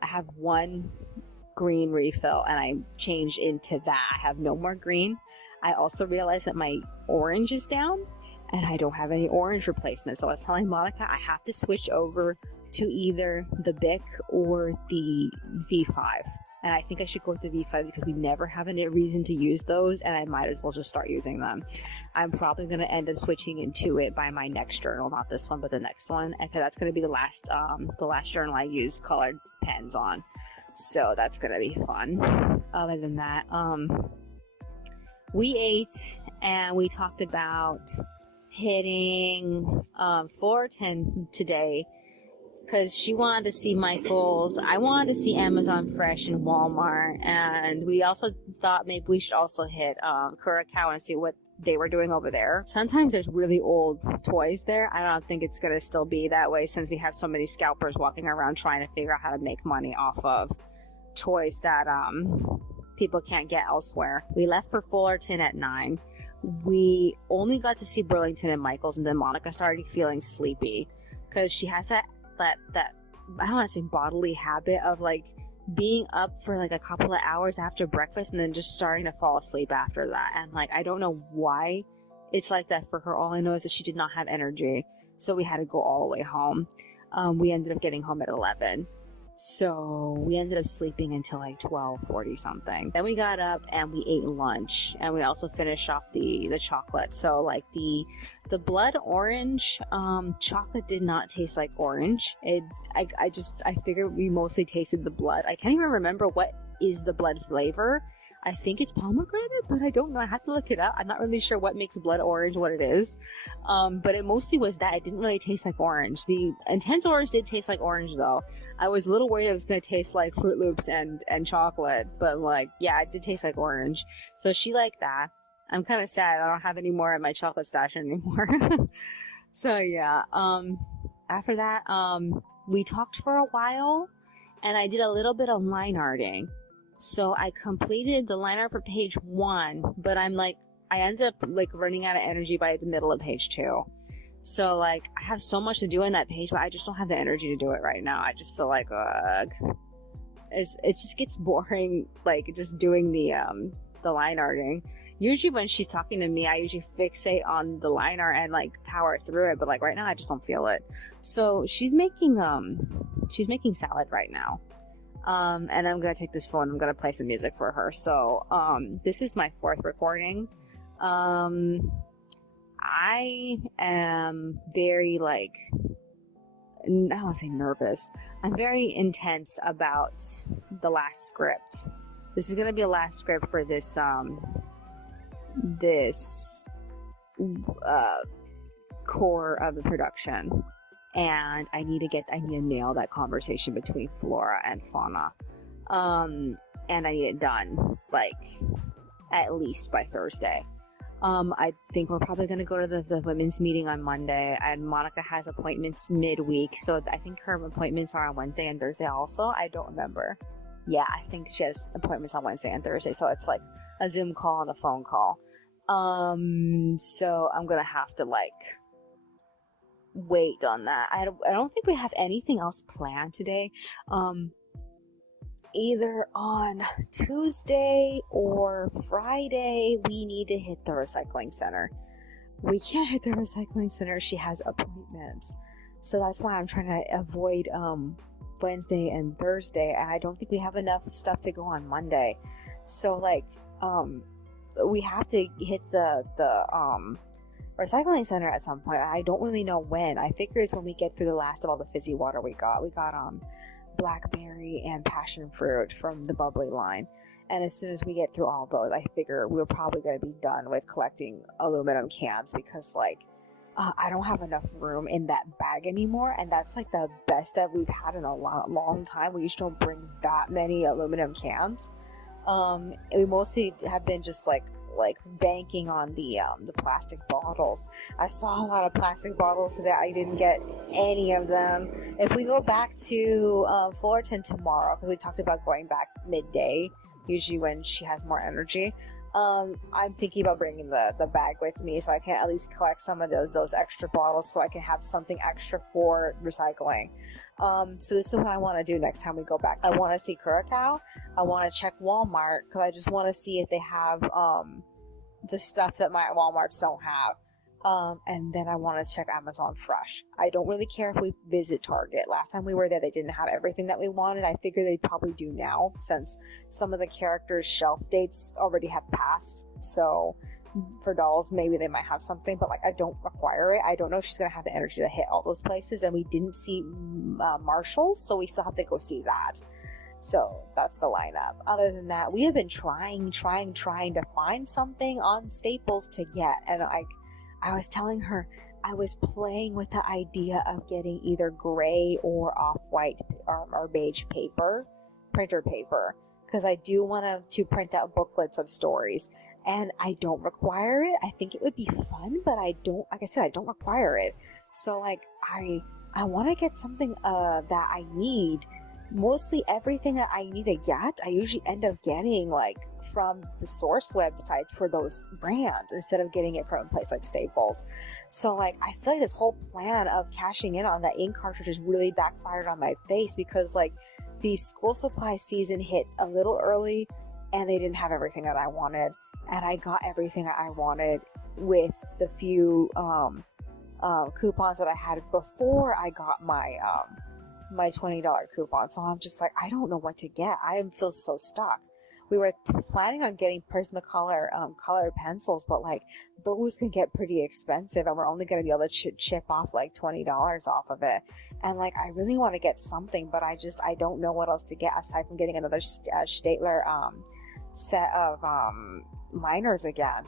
have 1 green refill, and I changed into that. I have no more green. I also realized that my orange is down, and I don't have any orange replacement. So I was telling Monica I have to switch over to either the Bic or the V5. And I think I should go with the V5 because we never have any reason to use those, and I might as well just start using them. I'm probably going to end up switching into it by my next journal, not this one, but the next one, and that's going to be the last journal I use colored pens on. So that's going to be fun. Other than that, we ate, and we talked about hitting Fullerton today, because she wanted to see Michael's. I wanted to see Amazon Fresh and Walmart, and we also thought maybe we should also hit Curacao and see what they were doing over there. Sometimes there's really old toys there. I don't think it's gonna still be that way, since we have so many scalpers walking around trying to figure out how to make money off of toys that people can't get elsewhere. We left for Fullerton at 9. We only got to see Burlington and Michael's, and then Monica started feeling sleepy because she has that I don't want to say bodily habit of like being up for like a couple of hours after breakfast and then just starting to fall asleep after that. And like, I don't know why it's like that for her. All I know is that she did not have energy, so we had to go all the way home. We ended up getting home at 11, so we ended up sleeping until like 12:40 something. Then we got up and we ate lunch, and we also finished off the chocolate. So like the blood orange chocolate did not taste like orange. I figured we mostly tasted the blood. I can't even remember what is the blood flavor. I think it's pomegranate, but I don't know. I have to look it up. I'm not really sure what makes blood orange, what it is. But it mostly was that. It didn't really taste like orange. The intense orange did taste like orange, though. I was a little worried it was going to taste like Fruit Loops and chocolate. But, like, yeah, it did taste like orange. So she liked that. I'm kind of sad I don't have any more at my chocolate stash anymore. So, yeah. After that, we talked for a while. And I did a little bit of line arting. So I completed the line art for page 1, but I ended up like running out of energy by the middle of page 2. So like I have so much to do in that page, but I just don't have the energy to do it right now. I just feel like it just gets boring, like just doing the line arting. Usually when she's talking to me, I usually fixate on the line art and like power through it, but like right now I just don't feel it. So she's making salad right now. And I'm gonna take this phone, I'm gonna play some music for her. So, this is my 4th recording. I am very, like, I don't wanna say nervous. I'm very intense about the last script. This is gonna be the last script for this, core of the production. And I need to nail that conversation between Flora and Fauna. And I need it done, like, at least by Thursday. I think we're probably going to go to the women's meeting on Monday, and Monica has appointments midweek, so I think her appointments are on Wednesday and Thursday also. I don't remember. Yeah, I think she has appointments on Wednesday and Thursday, so it's like a Zoom call and a phone call. So I'm going to have to like wait on that. I don't think we have anything else planned today. Either on Tuesday or Friday, we need to hit the recycling center. We can't hit the recycling center. She has appointments. So that's why I'm trying to avoid Wednesday and Thursday. And I don't think we have enough stuff to go on Monday. So like we have to hit the recycling center at some point. I don't really know when. I figure it's when we get through the last of all the fizzy water we got. We got blackberry and passion fruit from the bubbly line, and as soon as we get through all those, I figure we're probably going to be done with collecting aluminum cans, because like I don't have enough room in that bag anymore, and that's like the best that we've had in a long time. We usually don't bring that many aluminum cans. We mostly have been just like banking on the plastic bottles. I saw a lot of plastic bottles today. I didn't get any of them. If we go back to Fullerton tomorrow, because we talked about going back midday, usually when she has more energy, I'm thinking about bringing the bag with me so I can at least collect some of those extra bottles, so I can have something extra for recycling. So this is what I want to do next time we go back. I want to see Curacao. I want to check Walmart, because I just want to see if they have the stuff that my Walmarts don't have. And then I want to check Amazon Fresh. I don't really care if we visit Target. Last time we were there, they didn't have everything that we wanted. I figure they probably do now, since some of the characters' shelf dates already have passed. So for dolls, maybe they might have something, but like I don't require it. I don't know if she's gonna have the energy to hit all those places, and we didn't see Marshalls, so we still have to go see that. So that's the lineup. Other than that, we have been trying to find something on Staples to get, and I was telling her I was playing with the idea of getting either gray or off-white or beige paper, printer paper, because I do want to print out booklets of stories, and I don't require it. I think it would be fun, but I don't, like I said, I don't require it. So like I want to get something that I need. Mostly everything that I need to get, I usually end up getting like from the source websites for those brands, instead of getting it from a place like Staples. So like I feel like this whole plan of cashing in on that ink cartridge really backfired on my face, because like the school supply season hit a little early, and they didn't have everything that I wanted, and I got everything that I wanted with the few coupons that I had before I got my $20 coupon. So I'm just like, I don't know what to get. I feel so stuck. We were planning on getting Prismacolor color pencils, but like those can get pretty expensive, and we're only going to be able to chip off like $20 off of it. And like I really want to get something, but I don't know what else to get aside from getting another Staedtler set of liners again.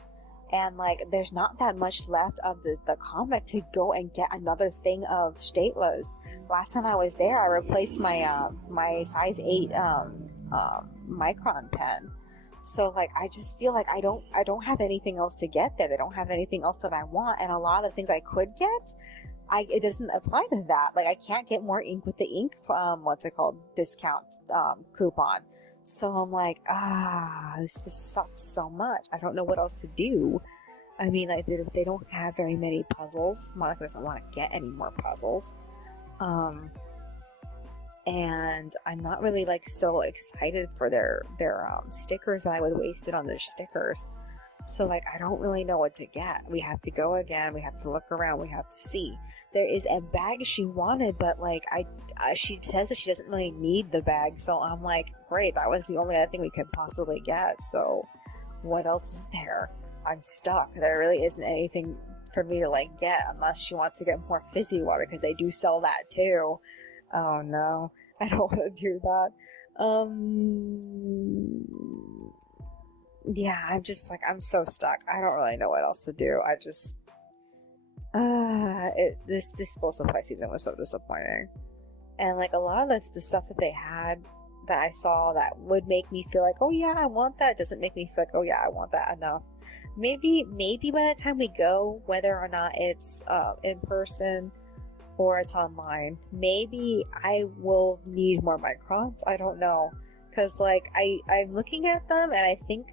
And like there's not that much left of the comic to go and get another thing of Staedtlers. Last time I was there, I replaced my my size 8 micron pen. So like I just feel like I don't have anything else to get there. They don't have anything else that I want, and a lot of the things I could get, it doesn't apply to that. Like I can't get more ink with the ink discount coupon. So I'm like, this sucks so much. I don't know what else to do. I mean, like, they don't have very many puzzles. Monica doesn't want to get any more puzzles. And I'm not really, like, so excited for their stickers that I would waste it on their stickers. So, like, I don't really know what to get. We have to go again. We have to look around. We have to see. There is a bag she wanted, but like she says that she doesn't really need the bag. So I'm like, great, that was the only other thing we could possibly get. So what else is there? I'm stuck. There really isn't anything for me to like get, unless she wants to get more fizzy water, because they do sell that too. Oh no, I don't want to do that. Yeah, I'm just like, I'm so stuck. I don't really know what else to do. I just this school supply season was so disappointing. And like a lot of the stuff that they had that I saw that would make me feel like, oh yeah, I want that. It doesn't make me feel like, oh yeah, I want that enough. Maybe by the time we go, whether or not it's in person or it's online, maybe I will need more microns. I don't know. Cause like I'm looking at them and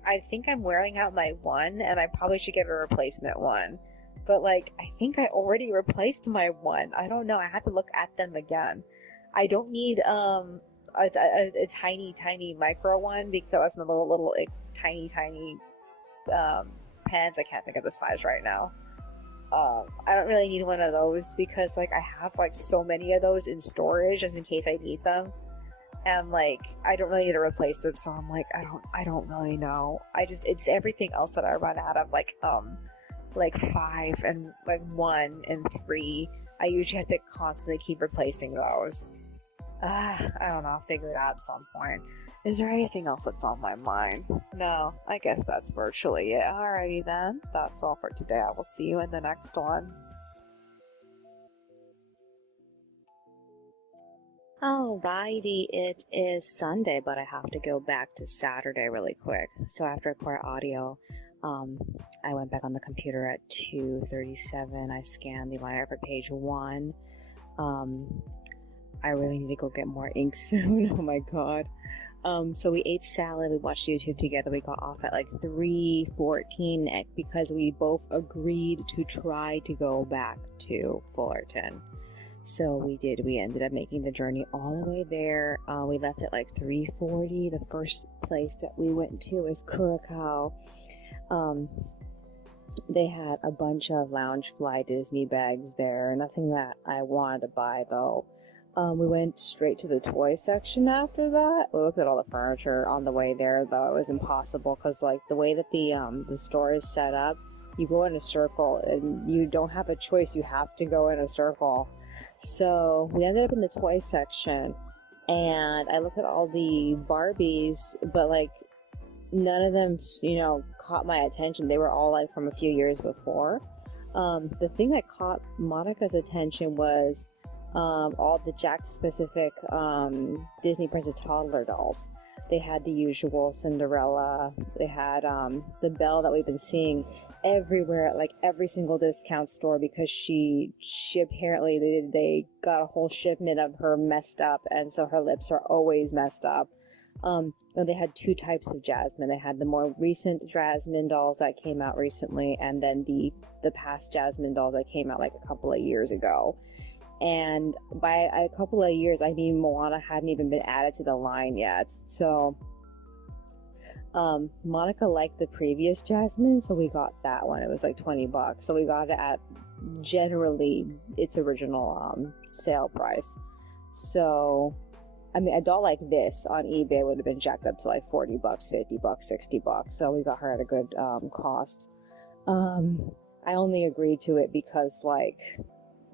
I think I'm wearing out my one and I probably should get a replacement one. But like I think I already replaced my one. I don't know. I have to look at them again. I don't need a tiny micro one because the little like, tiny um pens. I can't think of the size right now. I don't really need one of those because like I have like so many of those in storage just in case I need them. And like I don't really need to replace it, so I'm like I don't really know. It's everything else that I run out of, like 5 and like 1 and 3. I usually have to constantly keep replacing those. I don't know, I'll figure it out at some point. Is there anything else that's on my mind? No, I guess that's virtually it. Alrighty then, that's all for today. I will see you in the next one. Alrighty, it is Sunday, but I have to go back to Saturday really quick. So after I Core Audio, I went back on the computer at 2:37. I scanned the liner for page 1. I really need to go get more ink soon. Oh my god. So we ate salad, we watched YouTube together. We got off at like 3:14 because we both agreed to try to go back to Fullerton. So we did. We ended up making the journey all the way there. We left at like 3:40. The first place that we went to was Curacao. They had a bunch of Loungefly Disney bags there. Nothing that I wanted to buy though. We went straight to the toy section after that. We looked at all the furniture on the way there, though it was impossible because like the way that the store is set up, you go in a circle and you don't have a choice. You have to go in a circle. So we ended up in the toy section and I looked at all the Barbies, but like none of them, caught my attention. They were all like from a few years before. The thing that caught Monica's attention was all the Jack specific Disney Princess toddler dolls. They had the usual Cinderella. They had the Belle that we've been seeing everywhere at like every single discount store because she apparently they got a whole shipment of her messed up, and so her lips are always messed up. And they had 2 types of Jasmine. They had the more recent Jasmine dolls that came out recently, and then the past Jasmine dolls that came out like a couple of years ago. And by a couple of years, I mean Moana hadn't even been added to the line yet. So Monica liked the previous Jasmine, so we got that one. It was like $20, so we got it at generally its original sale price. So I mean, a doll like this on eBay would have been jacked up to like $40, $50, $60. So we got her at a good cost. I only agreed to it because like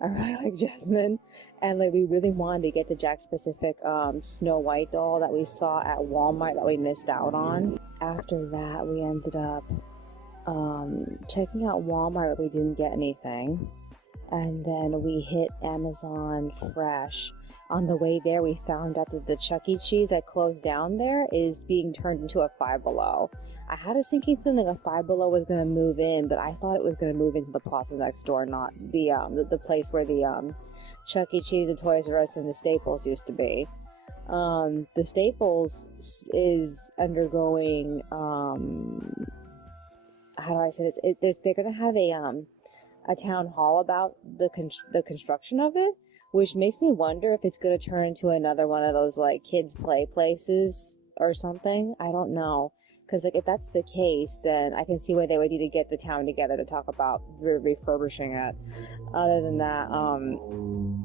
I really like Jasmine, and like we really wanted to get the Jack specific Snow White doll that we saw at Walmart that we missed out on. After that, we ended up checking out Walmart, but we didn't get anything. And then we hit Amazon Fresh. On the way there, we found out that the Chuck E. Cheese that closed down there is being turned into a Five Below. I had a sinking feeling a Five Below was going to move in, but I thought it was going to move into the plaza next door, not the place where the Chuck E. Cheese, the Toys R Us, and the Staples used to be. The Staples is undergoing, how do I say this? They're going to have a town hall about the construction of it, which makes me wonder if it's going to turn into another one of those like kids play places or something. I don't know. Because like if that's the case, then I can see why they would need to get the town together to talk about refurbishing it. Other than that,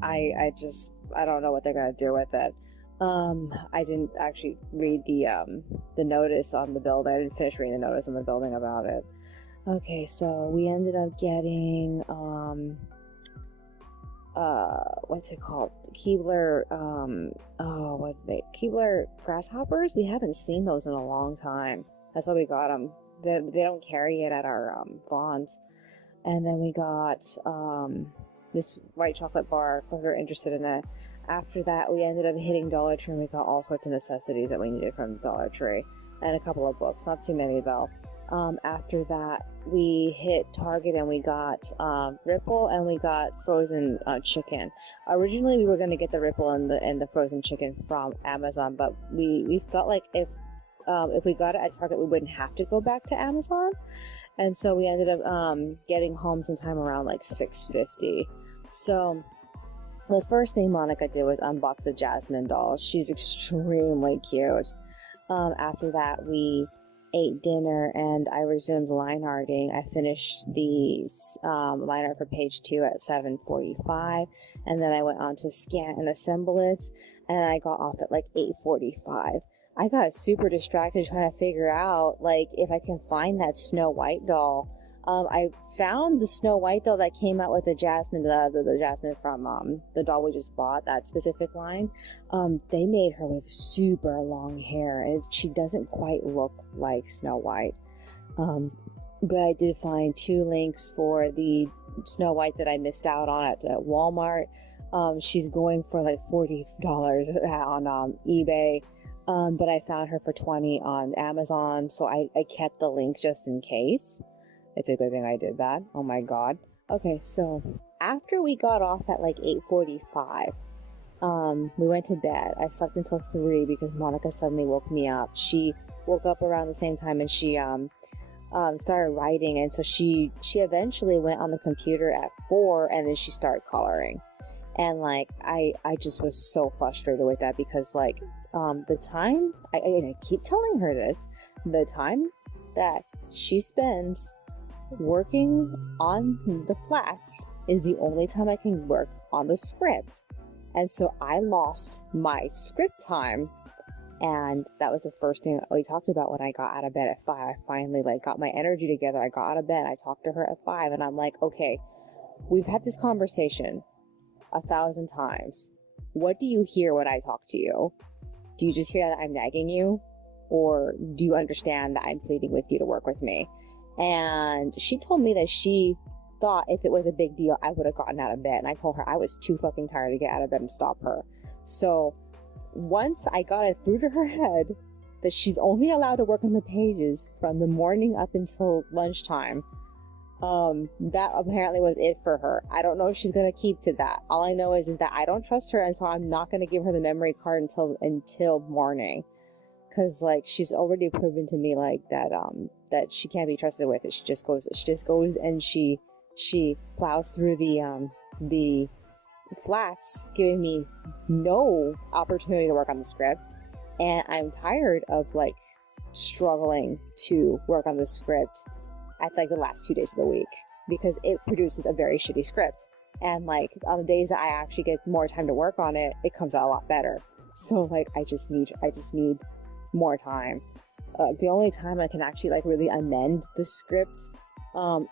I don't know what they're gonna do with it. I didn't actually read the notice on the building. I didn't finish reading the notice on the building about it. Okay, so we ended up getting what's it called? Keebler, Keebler grasshoppers? We haven't seen those in a long time. That's why we got them. They don't carry it at our Vaughn's. And then we got this white chocolate bar because we're interested in it. After that, we ended up hitting Dollar Tree and we got all sorts of necessities that we needed from Dollar Tree and a couple of books, not too many though. After that, we hit Target and we got Ripple and we got frozen chicken. Originally, we were going to get the Ripple and the frozen chicken from Amazon, but we felt like if we got it at Target, we wouldn't have to go back to Amazon. And so we ended up getting home sometime around like 6:50. So the first thing Monica did was unbox the Jasmine doll. She's extremely cute. After that, we ate dinner and I resumed line arting. I finished the line art for page 2 at 7:45, and then I went on to scan and assemble it, and I got off at like 8:45. I got super distracted trying to figure out like if I can find that Snow White doll. I found the Snow White doll that came out with the Jasmine, the Jasmine from the doll we just bought, that specific line. They made her with super long hair, and she doesn't quite look like Snow White. But I did find 2 links for the Snow White that I missed out on at Walmart. She's going for like $40 on eBay. But I found her for $20 on Amazon, so I kept the link just in case. It's a good thing I did that. Oh my god. Okay, so after we got off at like 8:45, we went to bed. I slept until 3 because Monica suddenly woke me up. She woke up around the same time and she started writing, and so she eventually went on the computer at 4 and then she started coloring. And like I just was so frustrated with that because like the time I keep telling her this, the time that she spends working on the flats is the only time I can work on the script. And so I lost my script time, and that was the first thing we talked about when I got out of bed at 5. I finally like got my energy together. I got out of bed. I talked to her at 5 and I'm like, okay, we've had this conversation 1,000 times. What do you hear when I talk to you? Do you just hear that I'm nagging you? Or do you understand that I'm pleading with you to work with me? And she told me that she thought if it was a big deal, I would have gotten out of bed. And I told her I was too fucking tired to get out of bed and stop her. So once I got it through to her head that she's only allowed to work on the pages from the morning up until lunchtime, that apparently was it for her. I don't know if she's gonna keep to that. All I know is that I don't trust her, and so I'm not gonna give her the memory card until morning, because like she's already proven to me like that that she can't be trusted with it. She just goes and she plows through the flats, giving me no opportunity to work on the script. And I'm tired of like struggling to work on the script at like the last 2 days of the week, because it produces a very shitty script. And like on the days that I actually get more time to work on it, it comes out a lot better. So like I just need more time. The only time I can actually like really amend the script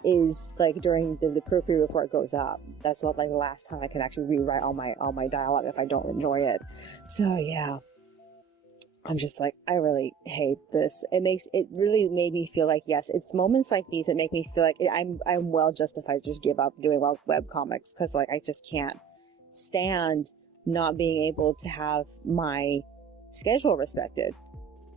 is like during the proofread before it goes up. That's not like the last time I can actually rewrite all my dialogue if I don't enjoy it. So yeah, I'm just like, I really hate this. It really made me feel like, yes, it's moments like these that make me feel like I'm well justified to just give up doing web comics, because like I just can't stand not being able to have my schedule respected.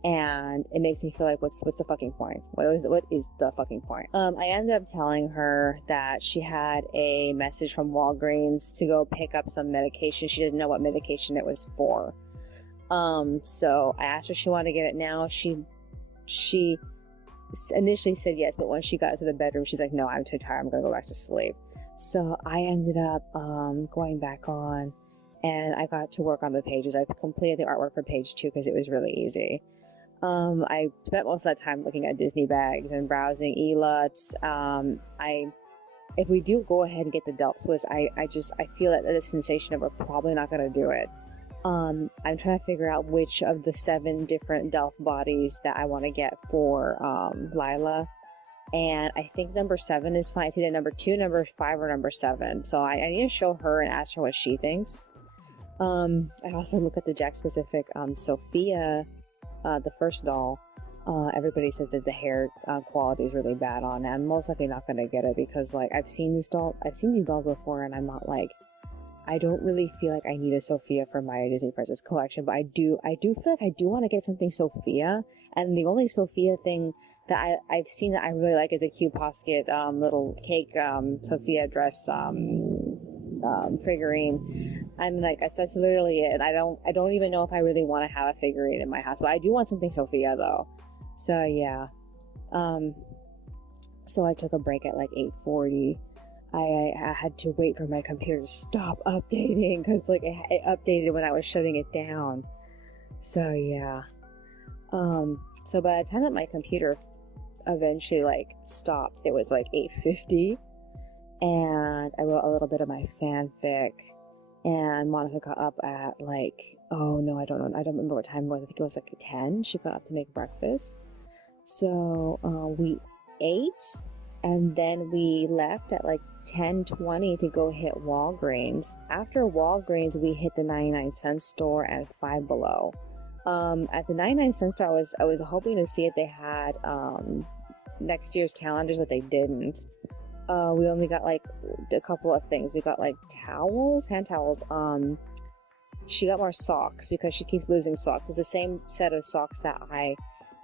And it makes me feel like, what's the fucking point? What is the fucking point? I ended up telling her that she had a message from Walgreens to go pick up some medication. She didn't know what medication it was for. So I asked her if she wanted to get it now. She initially said yes, but when she got to the bedroom, she's like, no, I'm too tired. I'm gonna go back to sleep. So I ended up going back on, and I got to work on the pages. I completed the artwork for page 2 because it was really easy. I spent most of that time looking at Disney bags and browsing e-luts. If we do go ahead and get the Delft Swiss, I feel that the sensation of we're probably not going to do it. I'm trying to figure out which of the 7 different Delft bodies that I want to get for Lila. And I think number 7 is fine. It's either number 2, number 5, or number 7. So I need to show her and ask her what she thinks. I also look at the Jack specific Sophia, the first doll. Everybody says that the hair quality is really bad on it. I'm most likely not going to get it because like I've seen these dolls before, and I'm not like, I don't really feel like I need a Sophia for my Disney Princess collection, but I do feel like I do want to get something Sophia, and the only Sophia thing that I've seen that I really like is a cute posket little cake Sophia dress figurine. I'm like, that's literally it. I don't even know if I really want to have a figurine in my house, but I do want something Sophia though. So yeah. So I took a break at like 8:40. I had to wait for my computer to stop updating because like it updated when I was shutting it down. So yeah. So by the time that my computer eventually like stopped, it was like 8:50, and I wrote a little bit of my fanfic, and Monica got up at like, oh no, I don't know, I don't remember what time it was. I think it was like 10. She got up to make breakfast. So we ate, and then we left at like 10:20 to go hit Walgreens. After Walgreens, we hit the 99-cent store and Five Below. At the 99-cent store, I was hoping to see if they had next year's calendars, but they didn't. We only got like a couple of things. We got like towels, hand towels. She got more socks because she keeps losing socks. It's the same set of socks that I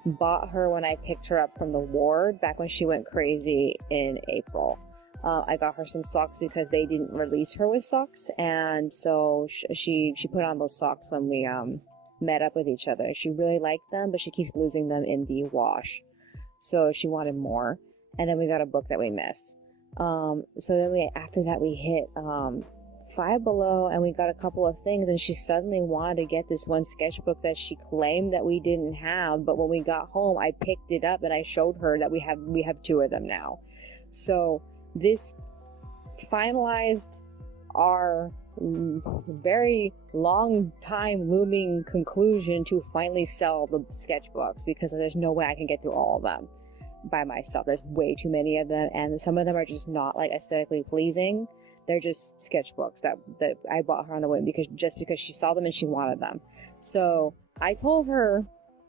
bought her when I picked her up from the ward back when she went crazy in April. I got her some socks because they didn't release her with socks, and so she put on those socks when we met up with each other. She really liked them, but she keeps losing them in the wash, so she wanted more. And then we got a book that we missed. So then after that we hit Five Below, and we got a couple of things, and she suddenly wanted to get this one sketchbook that she claimed that we didn't have, but when we got home I picked it up and I showed her that we have two of them now. So this finalized our very long time looming conclusion to finally sell the sketchbooks, because there's no way I can get through all of them by myself. There's way too many of them, and some of them are just not like aesthetically pleasing. They're just sketchbooks that I bought her on the whim because she saw them and she wanted them. So I told her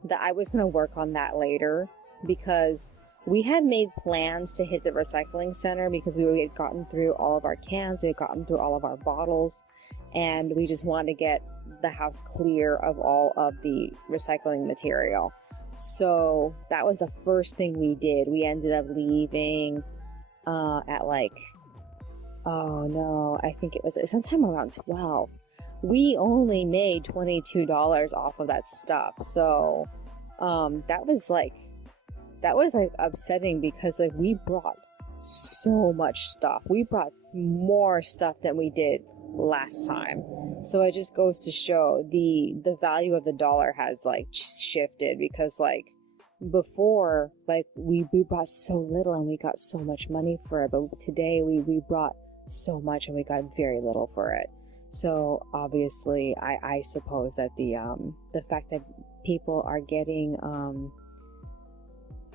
that I was going to work on that later, because we had made plans to hit the recycling center because we had gotten through all of our cans, we had gotten through all of our bottles, and we just wanted to get the house clear of all of the recycling material. So that was the first thing we did. We ended up leaving at like, oh no, I think it was sometime around 12. We only made $22 off of that stuff. So that was like upsetting, because like we brought so much stuff. We brought more stuff than we did last time. So it just goes to show the value of the dollar has like shifted, because like before, like we brought so little and we got so much money for it, but today we brought so much and we got very little for it. So obviously I suppose that the fact that people are getting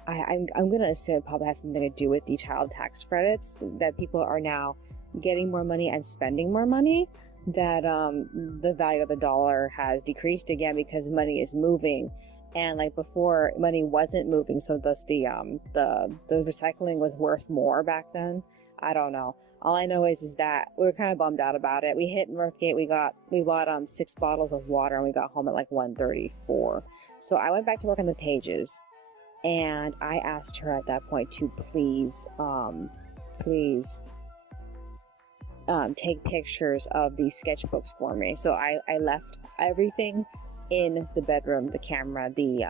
I'm gonna assume it probably has something to do with the child tax credits, that people are now getting more money and spending more money, that the value of the dollar has decreased again because money is moving. And like before, money wasn't moving, so thus the recycling was worth more back then. I don't know. All I know is that we were kind of bummed out about it. We hit Northgate, we bought 6 bottles of water, and we got home at like 1:34. So I went back to work on the pages, and I asked her at that point to please take pictures of these sketchbooks for me. So I left everything in the bedroom, the camera, the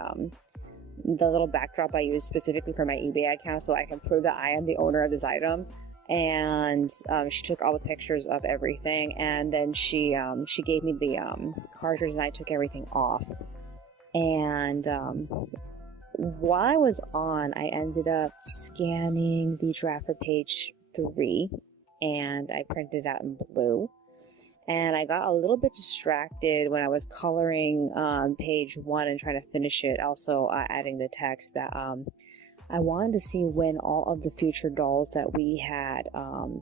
little backdrop I used specifically for my eBay account so I can prove that I am the owner of this item. And she took all the pictures of everything, and then she gave me the cartridge, and I took everything off. And while I was on, I ended up scanning the draft for page 3, and I printed it out in blue. And I got a little bit distracted when I was coloring page 1 and trying to finish it, also adding the text that I wanted to see when all of the future dolls that we had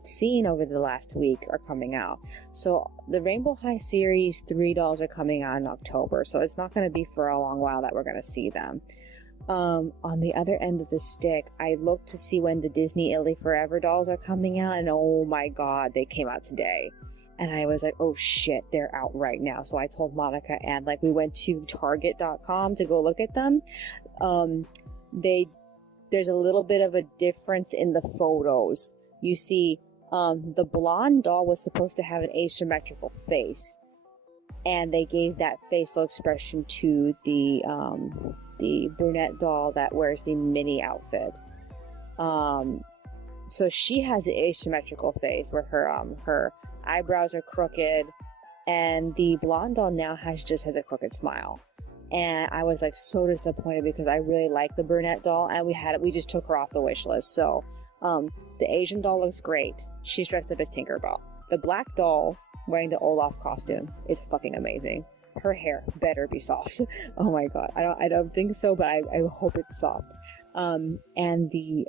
seen over the last week are coming out. So the Rainbow High series 3 dolls are coming out in October, so it's not going to be for a long while that we're going to see them. On the other end of the stick, I looked to see when the Disney Italy Forever dolls are coming out, and oh my god, they came out today. And I was like, oh shit, they're out right now. So I told Monica, and like we went to Target.com to go look at them. There's a little bit of a difference in the photos. You see, the blonde doll was supposed to have an asymmetrical face, and they gave that facial expression to the brunette doll that wears the mini outfit. So she has the asymmetrical face where her eyebrows are crooked, and the blonde doll now just has a crooked smile. And I was like so disappointed because I really like the brunette doll, and we just took her off the wish list. So the Asian doll looks great. She's dressed up as Tinkerbell. The black doll wearing the Olaf costume is fucking amazing. Her hair better be soft. Oh my god, I don't think so, but I hope it's soft. And the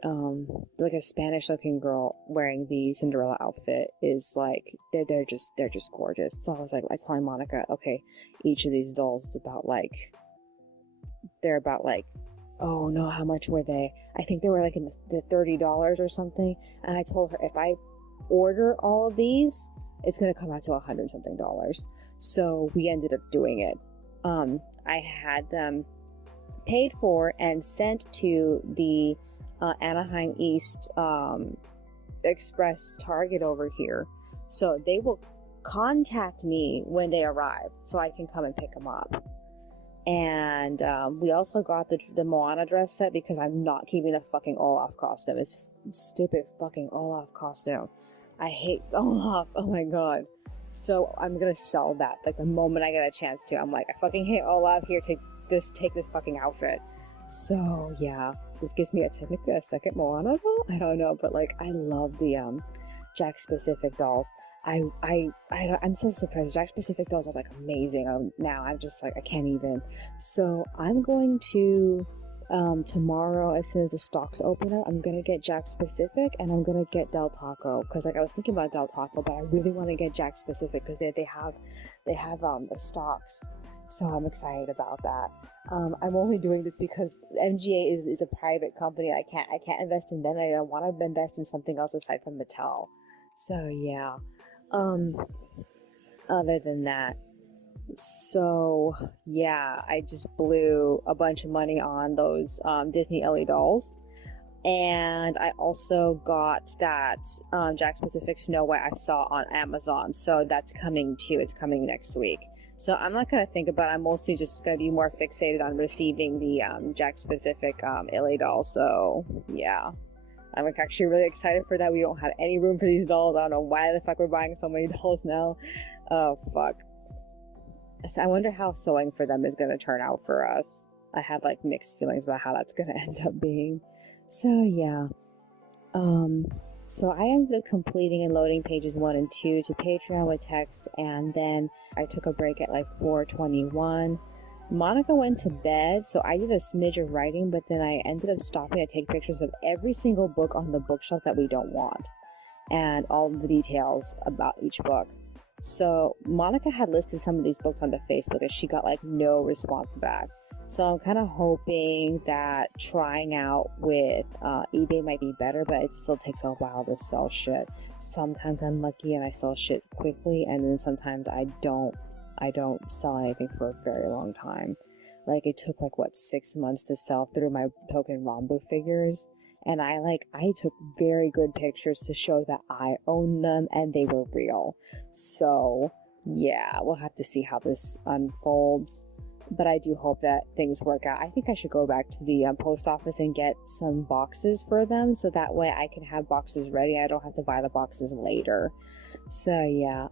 like a Spanish looking girl wearing the Cinderella outfit is like they're just gorgeous. So I was like, I told Monica, okay, each of these dolls is about like, they're about like, oh no, how much were they? I think they were like in the $30 or something. And I told her, if I order all of these, it's gonna come out to $100 something. So we ended up doing it. I had them paid for and sent to the Anaheim East Express Target over here. So they will contact me when they arrive so I can come and pick them up. And we also got the Moana dress set because I'm not keeping the fucking Olaf costume. It's stupid fucking Olaf costume. I hate Olaf. Oh my god. So I'm gonna sell that like the moment I get a chance to. I'm like, I fucking hate Olaf, here, take this fucking outfit. So yeah, this gives me technically a second Moana doll? I don't know, but like I love the Jack Specific dolls. I'm so surprised. Jack Specific dolls are like amazing. Now I'm just like, I can't even. So I'm going to tomorrow, as soon as the stocks open up, I'm gonna get Jack Specific, and I'm gonna get Del Taco, because like I was thinking about Del Taco, but I really want to get Jack Specific because they have the stocks. So I'm excited about that. I'm only doing this because MGA is a private company. I can't invest in them. I want to invest in something else aside from Mattel. So yeah. Other than that, so yeah, I just blew a bunch of money on those Disney Ellie dolls. And I also got that Jack Specific Snow White I saw on Amazon. So that's coming too. It's coming next week. So I'm not going to think about it. I'm mostly just going to be more fixated on receiving the Jack Specific Ellie doll. So yeah, I'm actually really excited for that. We don't have any room for these dolls. I don't know why the fuck we're buying so many dolls now. Oh, fuck. So I wonder how sewing for them is going to turn out for us. I have like mixed feelings about how that's going to end up being. So yeah. So I ended up completing and loading pages 1 and 2 to Patreon with text, and then I took a break at like 4:21. Monica went to bed, so I did a smidge of writing, but then I ended up stopping to take pictures of every single book on the bookshelf that we don't want, and all the details about each book. So Monica had listed some of these books onto Facebook, and she got like no response back. So I'm kind of hoping that trying out with eBay might be better, but it still takes a while to sell shit. Sometimes I'm lucky and I sell shit quickly, and then sometimes I don't sell anything for a very long time. Like it took like 6 months to sell through my token Rambo figures, and I took very good pictures to show that I own them and they were real. So yeah, we'll have to see how this unfolds. But I do hope that things work out. I think I should go back to the post office and get some boxes for them, so that way I can have boxes ready. I don't have to buy the boxes later. So yeah.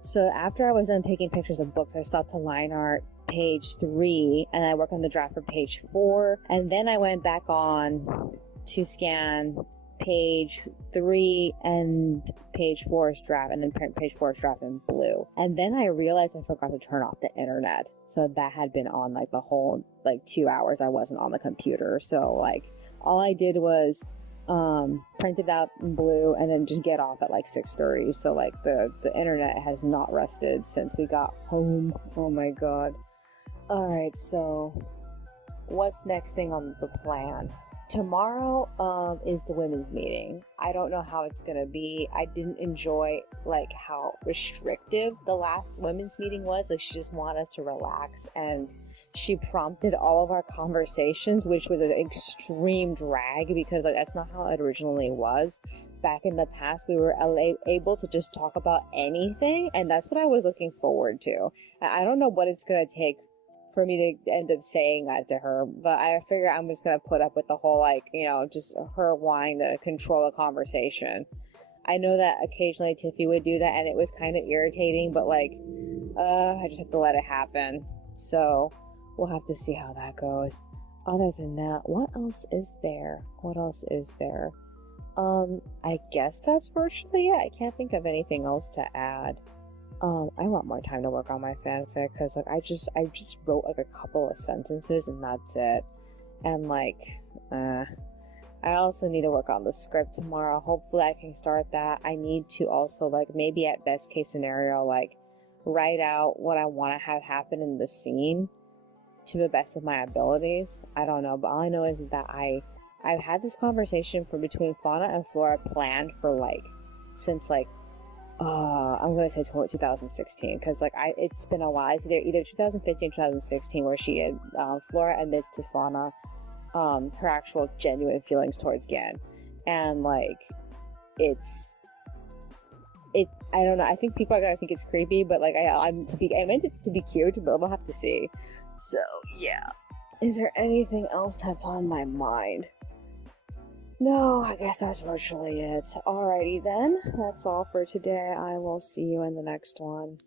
So after I was done taking pictures of books, I stopped to line art page 3, and I worked on the draft for page 4, and then I went back on to scan page 3 and page 4's draft, and then page 4's draft in blue. And then I realized I forgot to turn off the internet, so that had been on like the whole 2 hours I wasn't on the computer. So like all I did was print it out in blue and then just get off at like 6:30. So like the internet has not rested since we got home. Oh my god. Alright, so what's next thing on the plan? tomorrow is the women's meeting. I don't know how it's gonna be. I didn't enjoy like how restrictive the last women's meeting was. Like she just wanted us to relax, and she prompted all of our conversations, which was an extreme drag because like that's not how it originally was. Back in the past, we were able to just talk about anything, and that's what I was looking forward to. I don't know what it's gonna take for me to end up saying that to her, but I figure I'm just gonna put up with the whole, like, you know, just her wanting to control a conversation. I know that occasionally Tiffy would do that, and it was kind of irritating, but like, I just have to let it happen. So we'll have to see how that goes. Other than that, what else is there? What else is there? I guess that's virtually it. I can't think of anything else to add. I want more time to work on my fanfic because like I just wrote like a couple of sentences and that's it. And like, I also need to work on the script tomorrow. Hopefully I can start that. I need to also like maybe at best case scenario like write out what I want to have happen in the scene to the best of my abilities. I don't know, but all I know is that I've had this conversation from between Fauna and Flora planned for like since like I'm gonna say 2016 because like it's been a while. It's either 2015 or 2016 where she had Flora admits to Fauna her actual genuine feelings towards Gan, and like I don't know. I think people are gonna think it's creepy, but like I meant it to be cute, but we'll have to see. So yeah, is there anything else that's on my mind? No, I guess that's virtually it. Alrighty then, that's all for today. I will see you in the next one.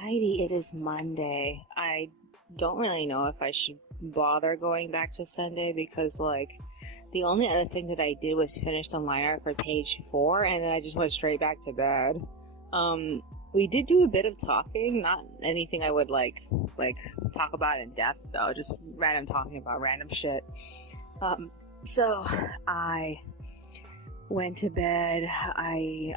Righty, it is Monday. I don't really know if I should bother going back to Sunday because like the only other thing that I did was finish the line art for page 4 and then I just went straight back to bed. We did do a bit of talking, not anything I would like talk about in depth though, just random talking about random shit. So I went to bed. I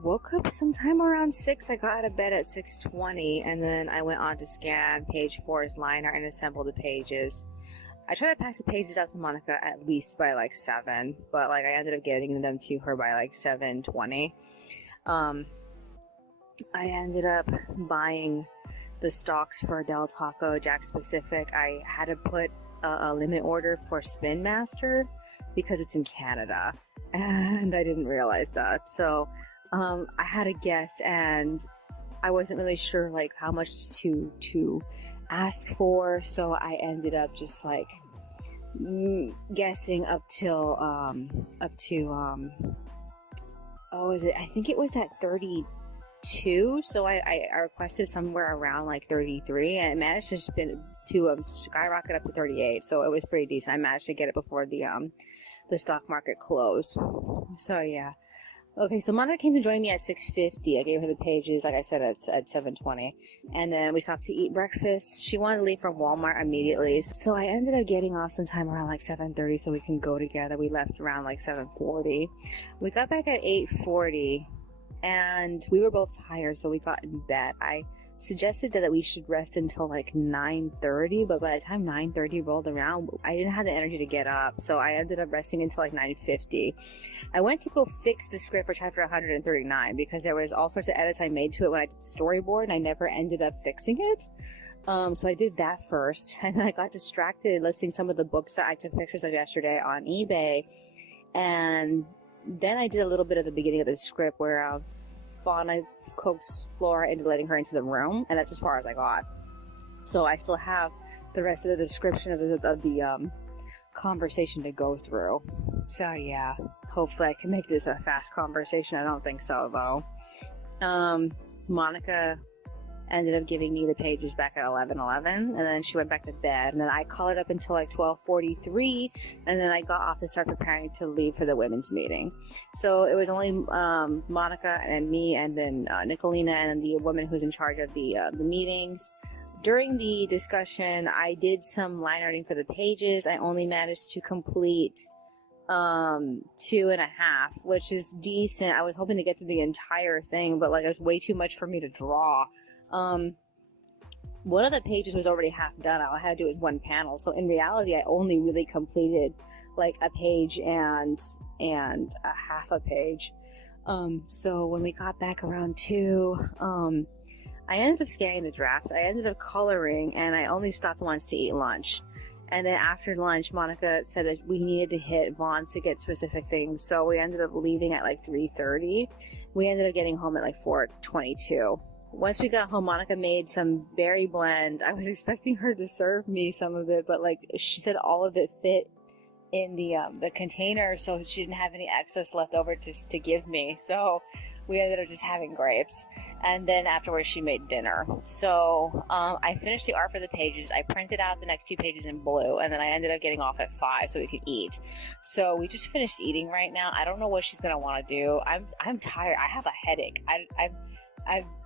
woke up sometime around 6. I got out of bed at 6:20 and then I went on to scan page 4's line art and assemble the pages. I tried to pass the pages out to Monica at least by like 7, but like I ended up getting them to her by like 7:20. I ended up buying the stocks for Del Taco Jack Pacific. I had to put a limit order for Spin Master because it's in Canada and I didn't realize that. So I had a guess and I wasn't really sure like how much to ask for, so I ended up just like guessing up to I think it was at 32, so I requested somewhere around like 33 and it managed to skyrocket up to 38, so it was pretty decent. I managed to get it before the stock market closed. So yeah. Okay, so Monica came to join me at 6:50. I gave her the pages, like I said, at 7:20. And then we stopped to eat breakfast. She wanted to leave for Walmart immediately. So I ended up getting off sometime around like 7:30 so we can go together. We left around like 7:40. We got back at 8:40 and we were both tired, so we got in bed. I suggested that we should rest until like 9:30, but by the time 9:30 rolled around, I didn't have the energy to get up, so I ended up resting until like 9:50. I went to go fix the script for chapter 139 because there was all sorts of edits I made to it when I did the storyboard and I never ended up fixing it. So I did that first, and then I got distracted listing some of the books that I took pictures of yesterday on eBay, and then I did a little bit of the beginning of the script where Fauna coaxed Flora into letting her into the room, and that's as far as I got. So I still have the rest of the description of the conversation to go through. So yeah, hopefully I can make this a fast conversation. I don't think so though. Monica ended up giving me the pages back at 11:11, and then she went back to bed, and then I colored up until like 12:43, and then I got off to start preparing to leave for the women's meeting. So it was only Monica and me, and then Nicolina and the woman who's in charge of the meetings. During the discussion, I did some line arting for the pages. I only managed to complete 2.5, which is decent. I was hoping to get through the entire thing, but like it was way too much for me to draw. one of the pages was already half done. All I had to do was one panel. So in reality, I only really completed like a page and a half a page. So when we got back around 2, I ended up scanning the drafts. I ended up coloring, and I only stopped once to eat lunch. And then after lunch, Monica said that we needed to hit Vaughn's to get specific things. So we ended up leaving at like 3:30. We ended up getting home at like 4:22. Once we got home, Monica made some berry blend. I was expecting her to serve me some of it, but like she said, all of it fit in the container, so she didn't have any excess left over to give me. So we ended up just having grapes, and then afterwards she made dinner. So I finished the art for the pages. I printed out the next 2 pages in blue, and then I ended up getting off at 5 so we could eat. So we just finished eating right now. I don't know what she's gonna want to do. I'm tired. I have a headache.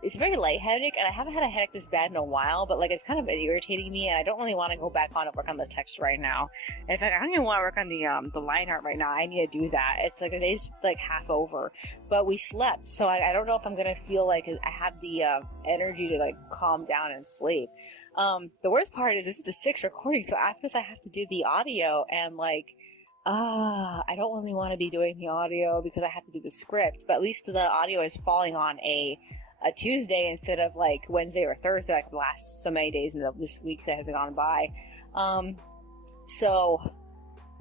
It's very light headache, and I haven't had a headache this bad in a while, but like it's kind of irritating me, and I don't really want to go back on and work on the text right now. In fact, I don't even want to work on the line art right now. I need to do that. It's like the day's like half over, but we slept, so I don't know if I'm gonna feel like I have the energy to like calm down and sleep. The worst part is this is the 6th recording, so after this I have to do the audio, and like I don't really want to be doing the audio because I have to do the script, but at least the audio is falling on a Tuesday instead of like Wednesday or Thursday, like the last so many days in this week that has gone by. So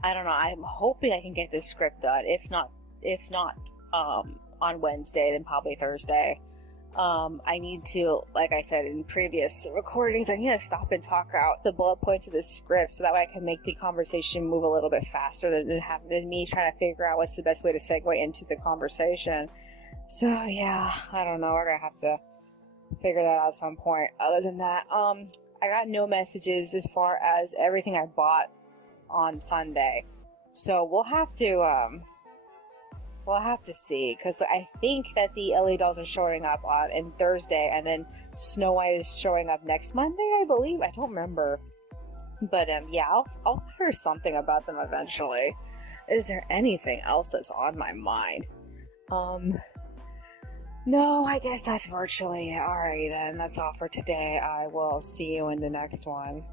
I don't know. I'm hoping I can get this script done. If not on Wednesday, then probably Thursday. I need to, like I said in previous recordings, I need to stop and talk out the bullet points of the script so that way I can make the conversation move a little bit faster than me trying to figure out what's the best way to segue into the conversation. So yeah, I don't know. We're gonna have to figure that out at some point. Other than that, I got no messages as far as everything I bought on Sunday. So we'll have to see, because I think that the LA dolls are showing up on Thursday, and then Snow White is showing up next Monday, I believe. I don't remember, but yeah, I'll hear something about them eventually. Is there anything else that's on my mind? No, I guess that's virtually it. Alright then, that's all for today. I will see you in the next one.